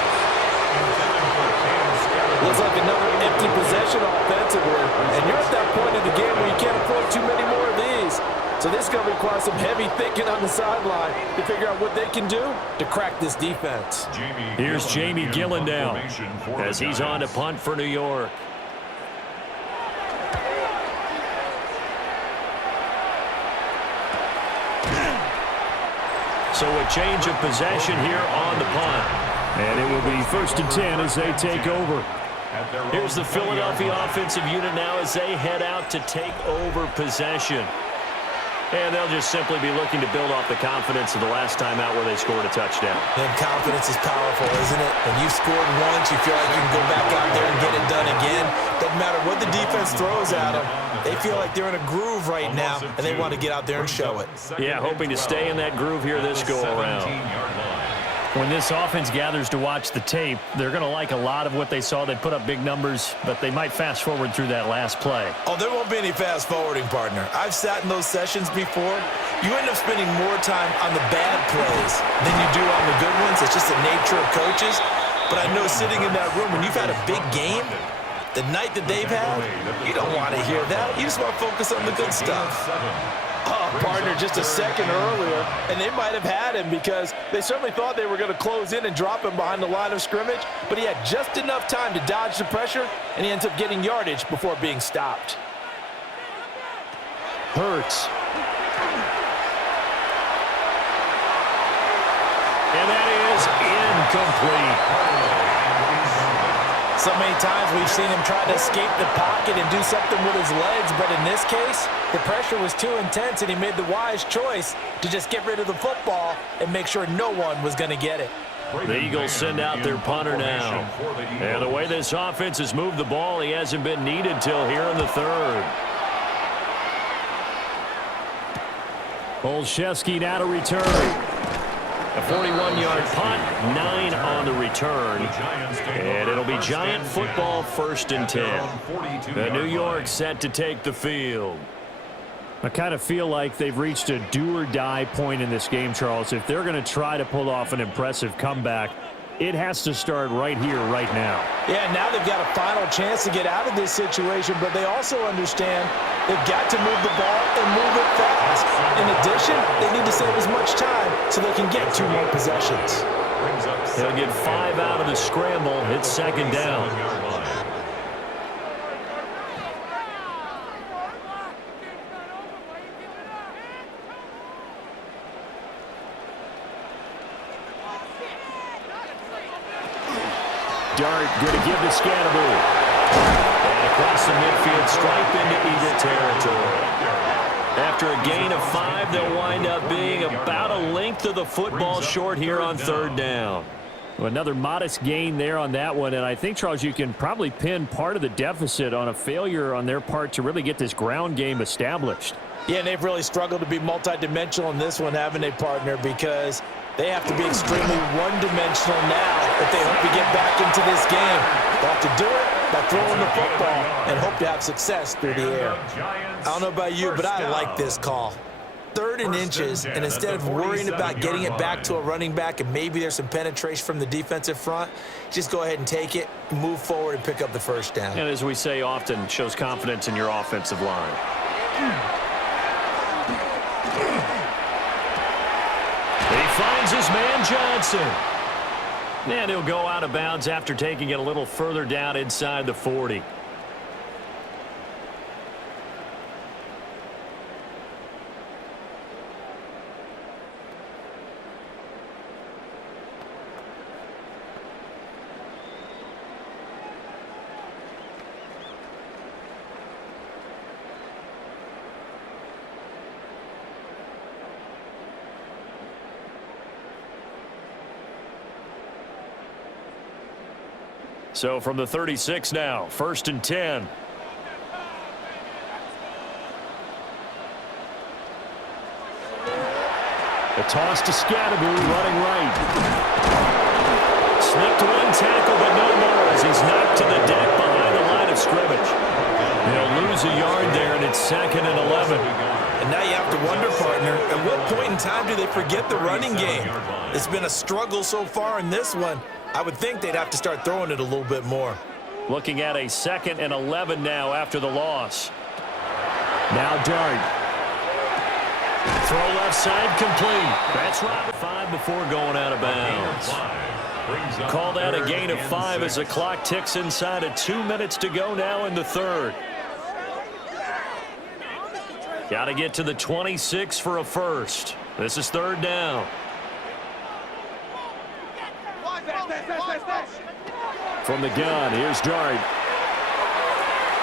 Looks like another empty possession offensively, and you're at that point in the game where you can't afford too many more of these. So this is going to require some heavy thinking on the sideline to figure out what they can do to crack this defense. Here's Jamie Gillen now as he's on to punt for New York. So a change of possession here on the punt. And it will be 1st and 10 as they take over. Here's the Philadelphia offensive unit now as they head out to take over possession. And they'll just simply be looking to build off the confidence of the last time out where they scored a touchdown. And confidence is powerful, isn't it? When you've scored once, you feel like you can go back out there and get it done again. Doesn't matter what the defense throws at them. They feel like they're in a groove right now, and they want to get out there and show it. Yeah, hoping to stay in that groove here this go-around. When this offense gathers to watch the tape, they're going to like a lot of what they saw. They put up big numbers, but they might fast forward through that last play. Oh, there won't be any fast forwarding, partner. I've sat in those sessions before. You end up spending more time on the bad plays than you do on the good ones. It's just the nature of coaches. But I know sitting in that room, when you've had a big game, the night that they've had, you don't want to hear that. You just want to focus on the good stuff. Partner just a second earlier, and they might have had him because they certainly thought they were going to close in and drop him behind the line of scrimmage, but he had just enough time to dodge the pressure, and he ends up getting yardage before being stopped. Hurts. And that is incomplete. So many times we've seen him try to escape the pocket and do something with his legs, but in this case, the pressure was too intense, and he made the wise choice to just get rid of the football and make sure no one was going to get it. The Eagles send out their punter now. And the way this offense has moved the ball, he hasn't been needed till here in the third. Olszewski now to return. A 41-yard punt, 9 on the return. And it'll be Giant football 1st and 10. The New York set to take the field. I kind of feel like they've reached a do-or-die point in this game, Charles. If they're going to try to pull off an impressive comeback, it has to start right here, right now. Yeah, now they've got a final chance to get out of this situation, but they also understand they've got to move the ball and move it fast. In addition, they need to save as much time so they can get 2 more possessions. They'll get 5 out of the scramble. It's 2nd down. Dart going to give to Scannable. And across the midfield stripe into Eagle territory. After a gain of 5, they'll wind up being about a length of the football short here on 3rd down. Well, another modest gain there on that one, and I think, Charles, you can probably pin part of the deficit on a failure on their part to really get this ground game established. Yeah, and they've really struggled to be multidimensional in this one, haven't they, partner? Because they have to be extremely one-dimensional now if they hope to get back into this game. They'll have to do it by throwing the football and hope to have success through the air. I don't know about you, but I like this call. 3rd and inches, and instead of worrying about getting it back to a running back and maybe there's some penetration from the defensive front, just go ahead and take it, move forward, and pick up the 1st down. And as we say often, shows confidence in your offensive line. He finds his man Johnson. And he'll go out of bounds after taking it a little further down inside the 40. So from the 36 now, 1st and 10. A toss to Scannable, running right. Slipped 1 tackle, but no more as he's knocked to the deck behind the line of scrimmage. They'll lose a yard there, and it's 2nd and 11. And now you have to wonder, partner, at what point in time do they forget the running game? It's been a struggle so far in this one. I would think they'd have to start throwing it a little bit more. Looking at a 2nd and 11 now after the loss. Now Dart. Throw left side complete. That's right. 5 before going out of bounds. Call that a gain of 5 as the clock ticks inside of 2 minutes to go now in the 3rd. Got to get to the 26 for a first. This is 3rd down. From the gun, here's Dart.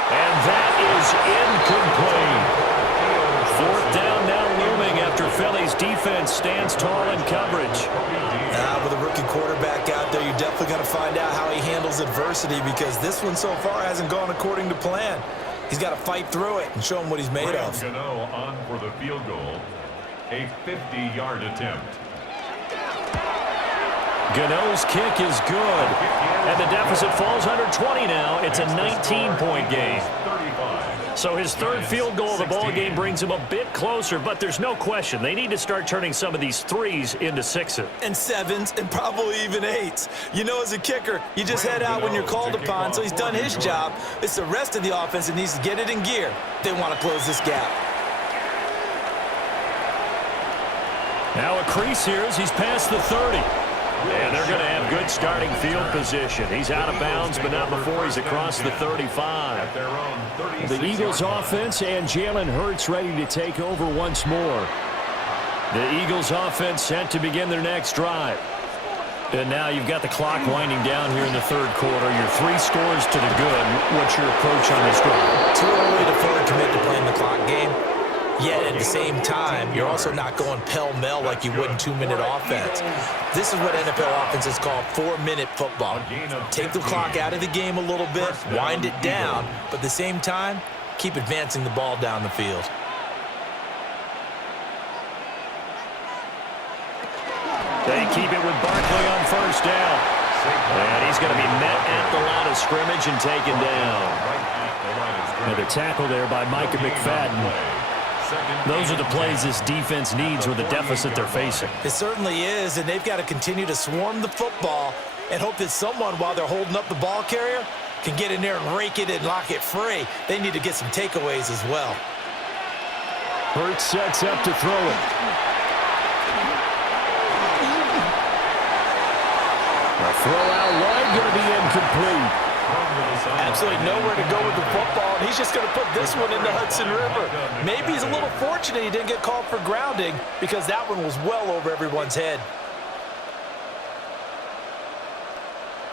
And that is incomplete. Fourth down now looming after Philly's defense stands tall in coverage. With a rookie quarterback out there, you're definitely going to find out how he handles adversity, because this one so far hasn't gone according to plan. He's got to fight through it and show him what he's made of. Gano on for the field goal. A 50-yard attempt. Gano's kick is good. And the deficit falls under 20 now. It's a 19-point game. So his third field goal of the ball game brings him a bit closer, but there's no question they need to start turning some of these threes into sixes. And sevens, and probably even eights. You know, as a kicker, you just head out when you're called upon, so he's done his job. It's the rest of the offense that needs to get it in gear. They want to close this gap. Now a crease here as he's past the 30. And they're going to have good starting field position. He's out of bounds, but not before he's across the 35. The Eagles offense and Jalen Hurts ready to take over once more. The Eagles offense set to begin their next drive. And now you've got the clock winding down here in the third quarter. Your 3 scores to the good. What's your approach on this drive? Too early to fully commit to playing the clock game. Yet at the same time, you're also not going pell-mell like you would in 2-minute offense. This is what NFL offenses call 4-minute football. Take the clock out of the game a little bit, wind it down, but at the same time, keep advancing the ball down the field. They keep it with Barkley on first down. And he's going to be met at the line of scrimmage and taken down. And a tackle there by Micah McFadden. Those are the plays this defense needs with the deficit they're facing. It certainly is, and they've got to continue to swarm the football and hope that someone, while they're holding up the ball carrier, can get in there and rake it and lock it free. They need to get some takeaways as well. Hurts sets up to throw it. A throw out wide going to be incomplete. Absolutely nowhere to go with the football, and he's just going to put this one in the Hudson River. Maybe he's a little fortunate he didn't get called for grounding, because that one was well over everyone's head.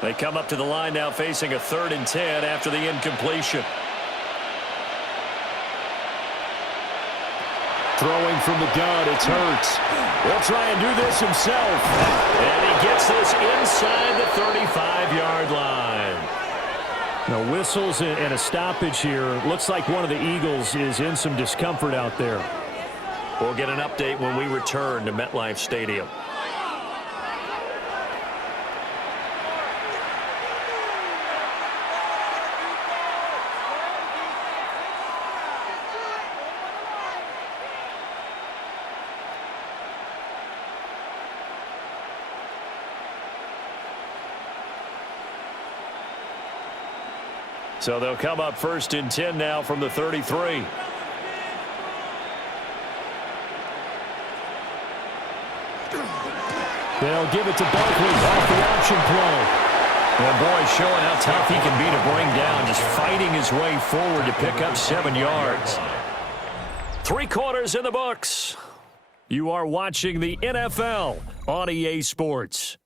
They come up to the line now facing a 3rd and 10 after the incompletion. Throwing from the gun, it's Hurts. He'll try and do this himself. And he gets this inside the 35-yard line. Now whistles and a stoppage here. Looks like one of the Eagles is in some discomfort out there. We'll get an update when we return to MetLife Stadium. So they'll come up 1st and 10 now from the 33. They'll give it to Barkley off the option play. And boy, showing how tough he can be to bring down, just fighting his way forward to pick up 7 yards. 3 quarters in the books. You are watching the NFL on EA Sports.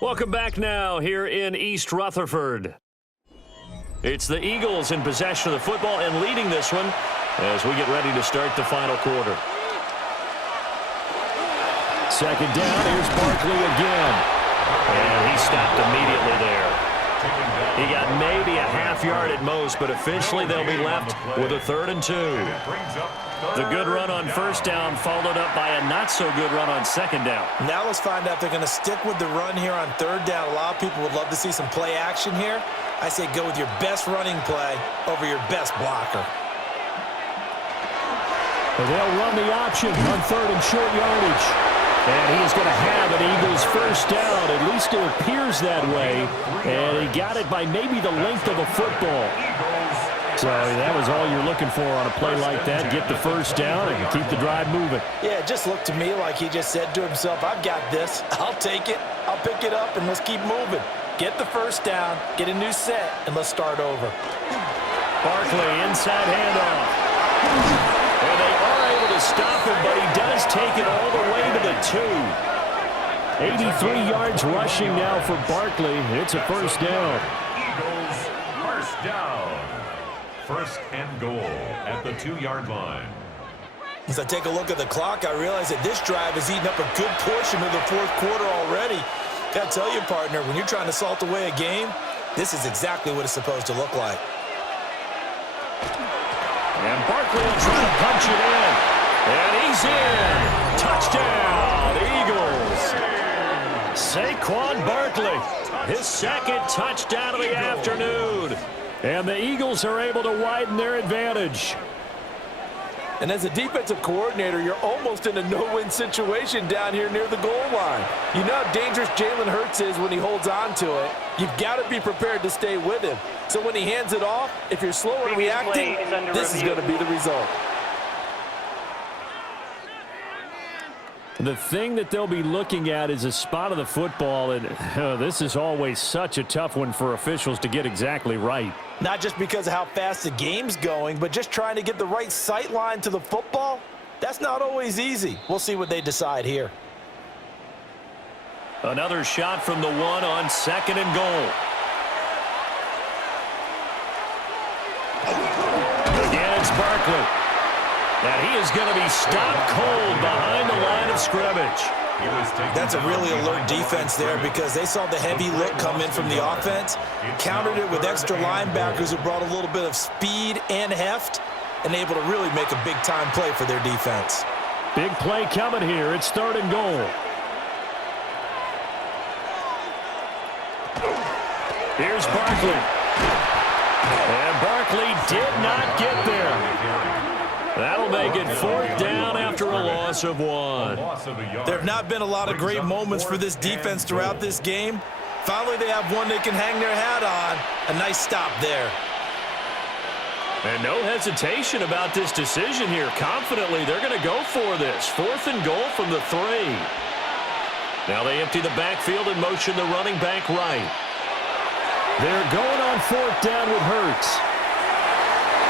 Welcome back now here in East Rutherford. It's the Eagles in possession of the football and leading this one as we get ready to start the final quarter. 2nd down, here's Barkley again. And he stopped immediately there. He got maybe a half yard at most, but officially they'll be left with a 3rd and 2. The good run on 1st down followed up by a not-so-good run on 2nd down. Now let's find out if they're going to stick with the run here on 3rd down. A lot of people would love to see some play action here. I say go with your best running play over your best blocker. They'll run the option on 3rd and short yardage. And he is going to have an Eagles 1st down. At least it appears that way. And he got it by maybe the length of a football. So that was all you're looking for on a play like that. Get the first down and keep the drive moving. Yeah, it just looked to me like he just said to himself, I've got this. I'll take it. I'll pick it up, and let's keep moving. Get the first down, get a new set, and let's start over. Barkley, inside handoff. And they are able to stop him, but he does take it all the way to the 2. 83 yards rushing now for Barkley. It's a first down. Eagles, first down. First and goal at the 2-yard line. As I take a look at the clock, I realize that this drive has eaten up a good portion of the fourth quarter already. Got to tell you, partner, when you're trying to salt away a game, this is exactly what it's supposed to look like. And Barkley will try to punch it in. And he's in. Touchdown, Eagles. Saquon Barkley, his second touchdown of the afternoon. And the Eagles are able to widen their advantage. And as a defensive coordinator, you're almost in a no-win situation down here near the goal line. You know how dangerous Jalen Hurts is when he holds on to it. You've got to be prepared to stay with him. So when he hands it off, if you're slow in reacting, this is going to be the result. The thing that they'll be looking at is a spot of the football, and this is always such a tough one for officials to get exactly right. Not just because of how fast the game's going, but just trying to get the right sight line to the football. That's not always easy. We'll see what they decide here. Another shot from the 1 on 2nd and goal. Again, it's Barkley. And he is going to be stopped cold behind the line of scrimmage. That's a really alert defense there because they saw the heavy look come in from the offense, countered it with extra linebackers who brought a little bit of speed and heft, and able to really make a big-time play for their defense. Big play coming here. It's 3rd and goal. Here's Barkley. And Barkley did not get there. That'll make it 4th down after a loss of 1. There have not been a lot of great moments for this defense throughout this game. Finally, they have one they can hang their hat on. A nice stop there. And no hesitation about this decision here. Confidently, they're going to go for this. 4th and goal from the 3. Now they empty the backfield and motion the running back right. They're going on 4th down with Hurts.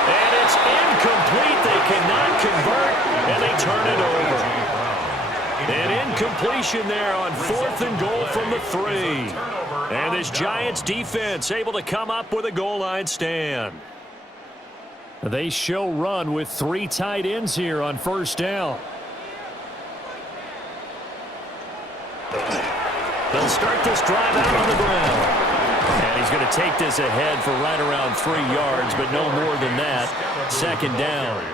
And it's incomplete. They cannot convert, and they turn it over. An incompletion there on 4th and goal from the 3. And this Giants defense able to come up with a goal line stand. They show run with 3 tight ends here on 1st down. They'll start this drive out on the ground. And he's going to take this ahead for right around 3 yards, but no more than that. 2nd down.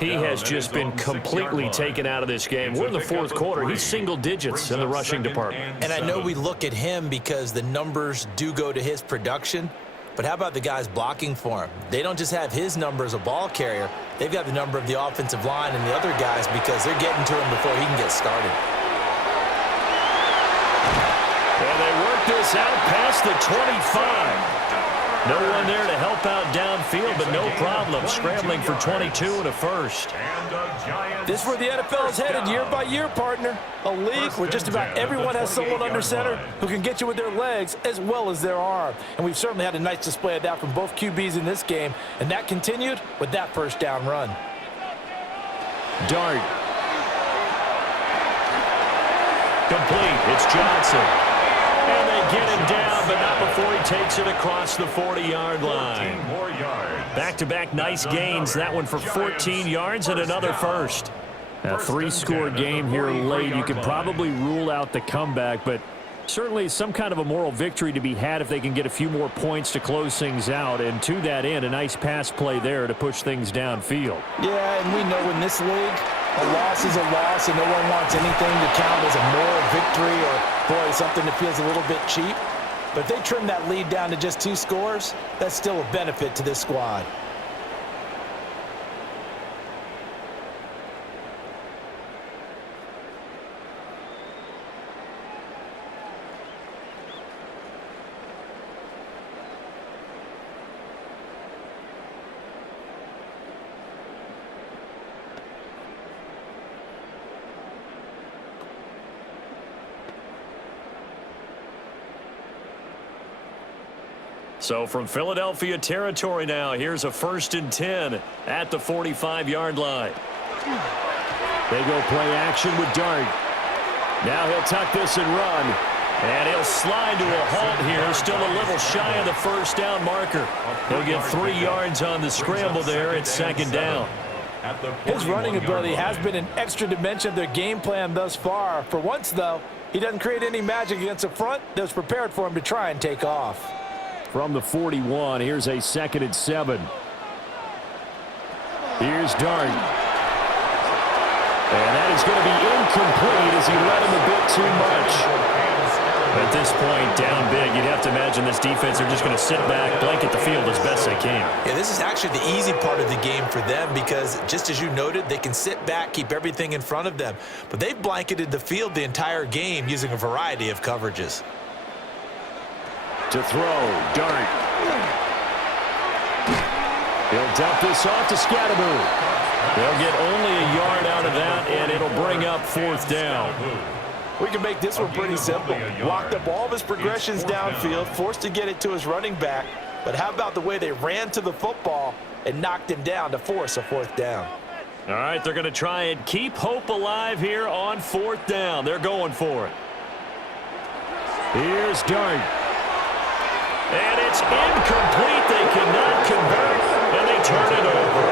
He has just been completely taken out of this game. We're in the 4th quarter. He's single digits in the rushing department. And I know we look at him because the numbers do go to his production, but how about the guys blocking for him? They don't just have his number as a ball carrier. They've got the number of the offensive line and the other guys because they're getting to him before he can get started. And they work this out past the 25. No one there to help out downfield, but no problem. Scrambling for 22 and a first. This is where the NFL is headed year by year, partner. A league where just about everyone has someone under center who can get you with their legs as well as their arm. And we've certainly had a nice display of that from both QBs in this game. And that continued with that 1st down run. Dart. Complete. It's Johnson. And they get him down, but not before he takes it across the 40-yard line. Back-to-back nice gains. That one for 14 yards and another first. A 3-score game here late. You could probably rule out the comeback, but certainly some kind of a moral victory to be had if they can get a few more points to close things out. And to that end, a nice pass play there to push things downfield. Yeah, and we know in this league, a loss is a loss, and no one wants anything to count as a moral victory or, boy, something that feels a little bit cheap. But if they trim that lead down to just 2 scores, that's still a benefit to this squad. So from Philadelphia territory now, here's a 1st and 10 at the 45-yard line. They go play action with Dart. Now he'll tuck this and run. And he'll slide to a halt here, still a little shy of the 1st down marker. He'll get 3 yards on the scramble there. It's 2nd down. His running ability has been an extra dimension of their game plan thus far. For once, though, he doesn't create any magic against the front that was prepared for him to try and take off. From the 41, here's a 2nd and 7. Here's Dart. And that is going to be incomplete as he led him a bit too much. At this point, down big, you'd have to imagine this defense are just going to sit back, blanket the field as best they can. Yeah, this is actually the easy part of the game for them because, just as you noted, they can sit back, keep everything in front of them. But they've blanketed the field the entire game using a variety of coverages. To throw, Dart. He'll dump this off to Scatteroo. They'll get only a yard out of that, and it'll bring up 4th down. We can make this one pretty simple. Locked up all of his progressions downfield, forced to get it to his running back. But how about the way they ran to the football and knocked him down to force a 4th down? All right, they're going to try and keep hope alive here on 4th down. They're going for it. Here's Dart. And it's incomplete. They cannot convert, and they turn it over.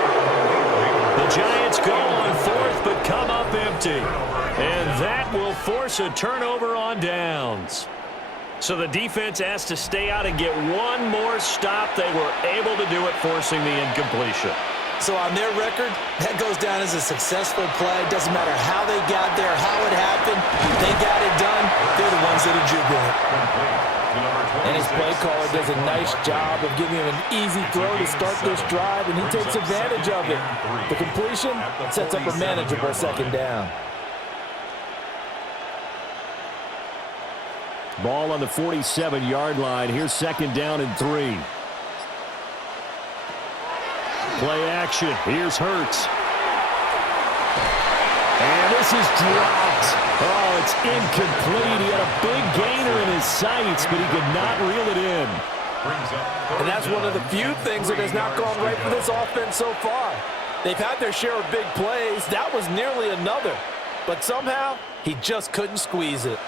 The Giants go on 4th, but come up empty. And that will force a turnover on downs. So the defense has to stay out and get one more stop. They were able to do it, forcing the incompletion. So on their record, that goes down as a successful play. Doesn't matter how they got there, how it happened. They got it done. They're the ones that are jubilant. And his play caller does a nice job of giving him an easy throw to start this drive, and he takes advantage of it. The completion sets up a manageable 2nd down. Ball on the 47-yard line. Here's 2nd down and 3. Play action. Here's Hurts. And this is dropped. Oh, it's incomplete. He had a big gainer in his sights, but he could not reel it in. And that's one of the few things that has not gone right for this offense so far. They've had their share of big plays. That was nearly another. But somehow, he just couldn't squeeze it.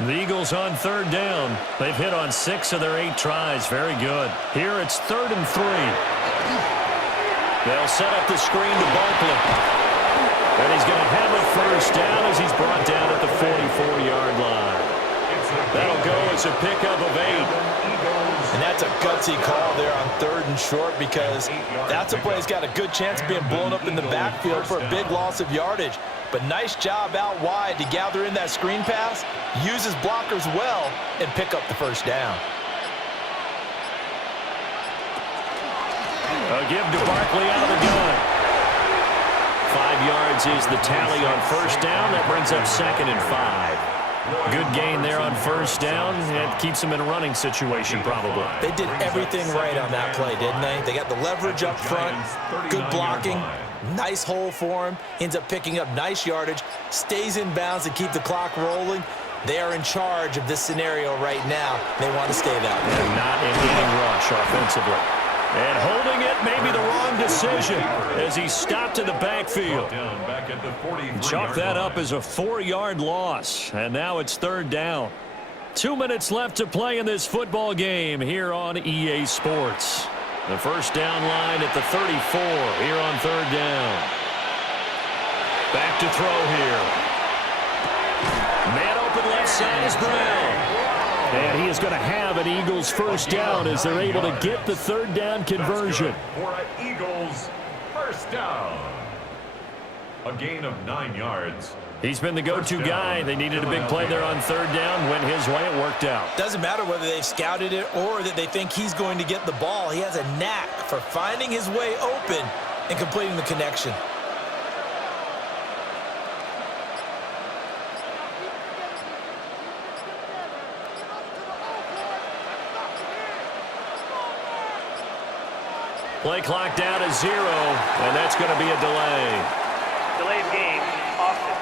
The Eagles on 3rd down. They've hit on 6 of their 8 tries. Very good. Here it's 3rd and 3. They'll set up the screen to Barkley. And he's going to have a 1st down as he's brought down at the 44-yard line. That'll go as a pickup of 8. And that's a gutsy call there on 3rd and short because that's a play that's got a good chance of being blown up in the backfield for a big loss of yardage. But nice job out wide to gather in that screen pass, use his blockers well, and pick up the 1st down. A give to Barkley out of the gun. 5 yards is the tally on 1st down. That brings up 2nd and 5. Good gain there on 1st down. It keeps them in a running situation, probably. They did everything right on that play, didn't they? They got the leverage up front, good blocking, nice hole for him, ends up picking up nice yardage, stays in bounds to keep the clock rolling. They are in charge of this scenario right now. They want to stay that way. And not in any rush offensively. And holding it may be the wrong decision as he stopped in the backfield. Chalk that up as a 4-yard loss. And now it's 3rd down. 2 minutes left to play in this football game here on EA Sports. The 1st down line at the 34 here on 3rd down. Back to throw here. Man open left side is Brown. And he is going to have an Eagles 1st down as they're able to get the 3rd down conversion. For an Eagles 1st down. A gain of 9 yards. He's been the go-to guy. They needed a big play there on 3rd down. Went his way. It worked out. Doesn't matter whether they've scouted it or that they think he's going to get the ball. He has a knack for finding his way open and completing the connection. Play clock down to 0, and that's going to be a delay. Delayed game, Austin.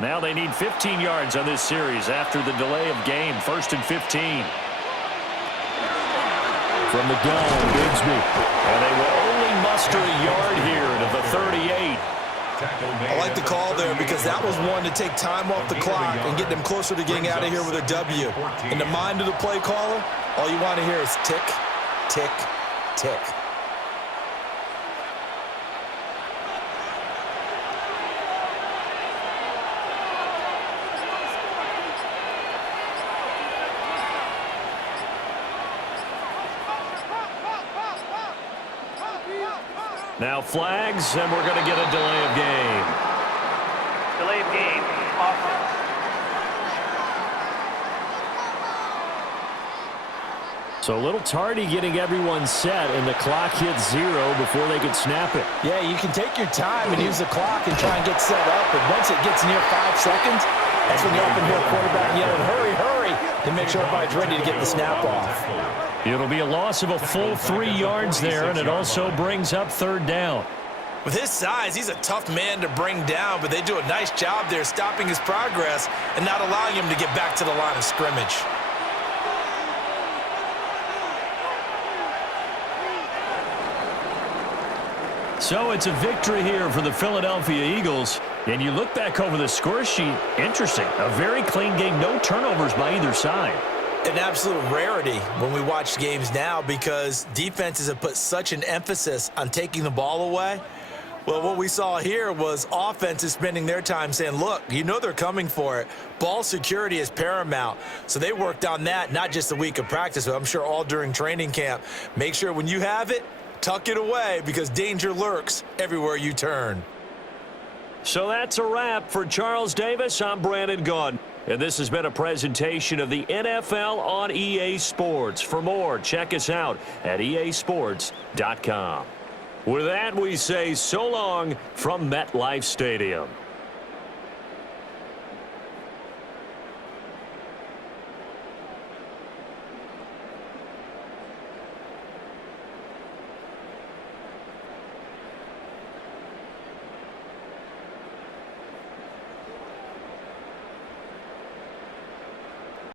Now they need 15 yards on this series after the delay of game. 1st and 15. From the gun, Bigsby. And they will only muster a yard here to the 38. I like the call there because that was one to take time off the clock and get them closer to getting out of here with a W. In the mind of the play caller, all you want to hear is tick, tick, tick. Now flags, and we're going to get a delay of game. Delay of game. Offense. So a little tardy getting everyone set, and the clock hits 0 before they could snap it. Yeah, you can take your time and use the clock and try and get set up, but once it gets near 5 seconds, that's when you often hear a quarterback yelling, hurry, hurry, to make sure everybody's ready to get the snap off. It'll be a loss of a full 3 yards there, and it also brings up 3rd down. With his size, he's a tough man to bring down, but they do a nice job there stopping his progress and not allowing him to get back to the line of scrimmage. So it's a victory here for the Philadelphia Eagles. And you look back over the score sheet, interesting. A very clean game, no turnovers by either side. An absolute rarity when we watch games now because defenses have put such an emphasis on taking the ball away. Well, what we saw here was offenses spending their time saying, look, you know they're coming for it. Ball security is paramount. So they worked on that, not just a week of practice, but I'm sure all during training camp. Make sure when you have it, tuck it away because danger lurks everywhere you turn. So that's a wrap for Charles Davis. I'm Brandon Gunn. And this has been a presentation of the NFL on EA Sports. For more, check us out at easports.com. With that, we say so long from MetLife Stadium.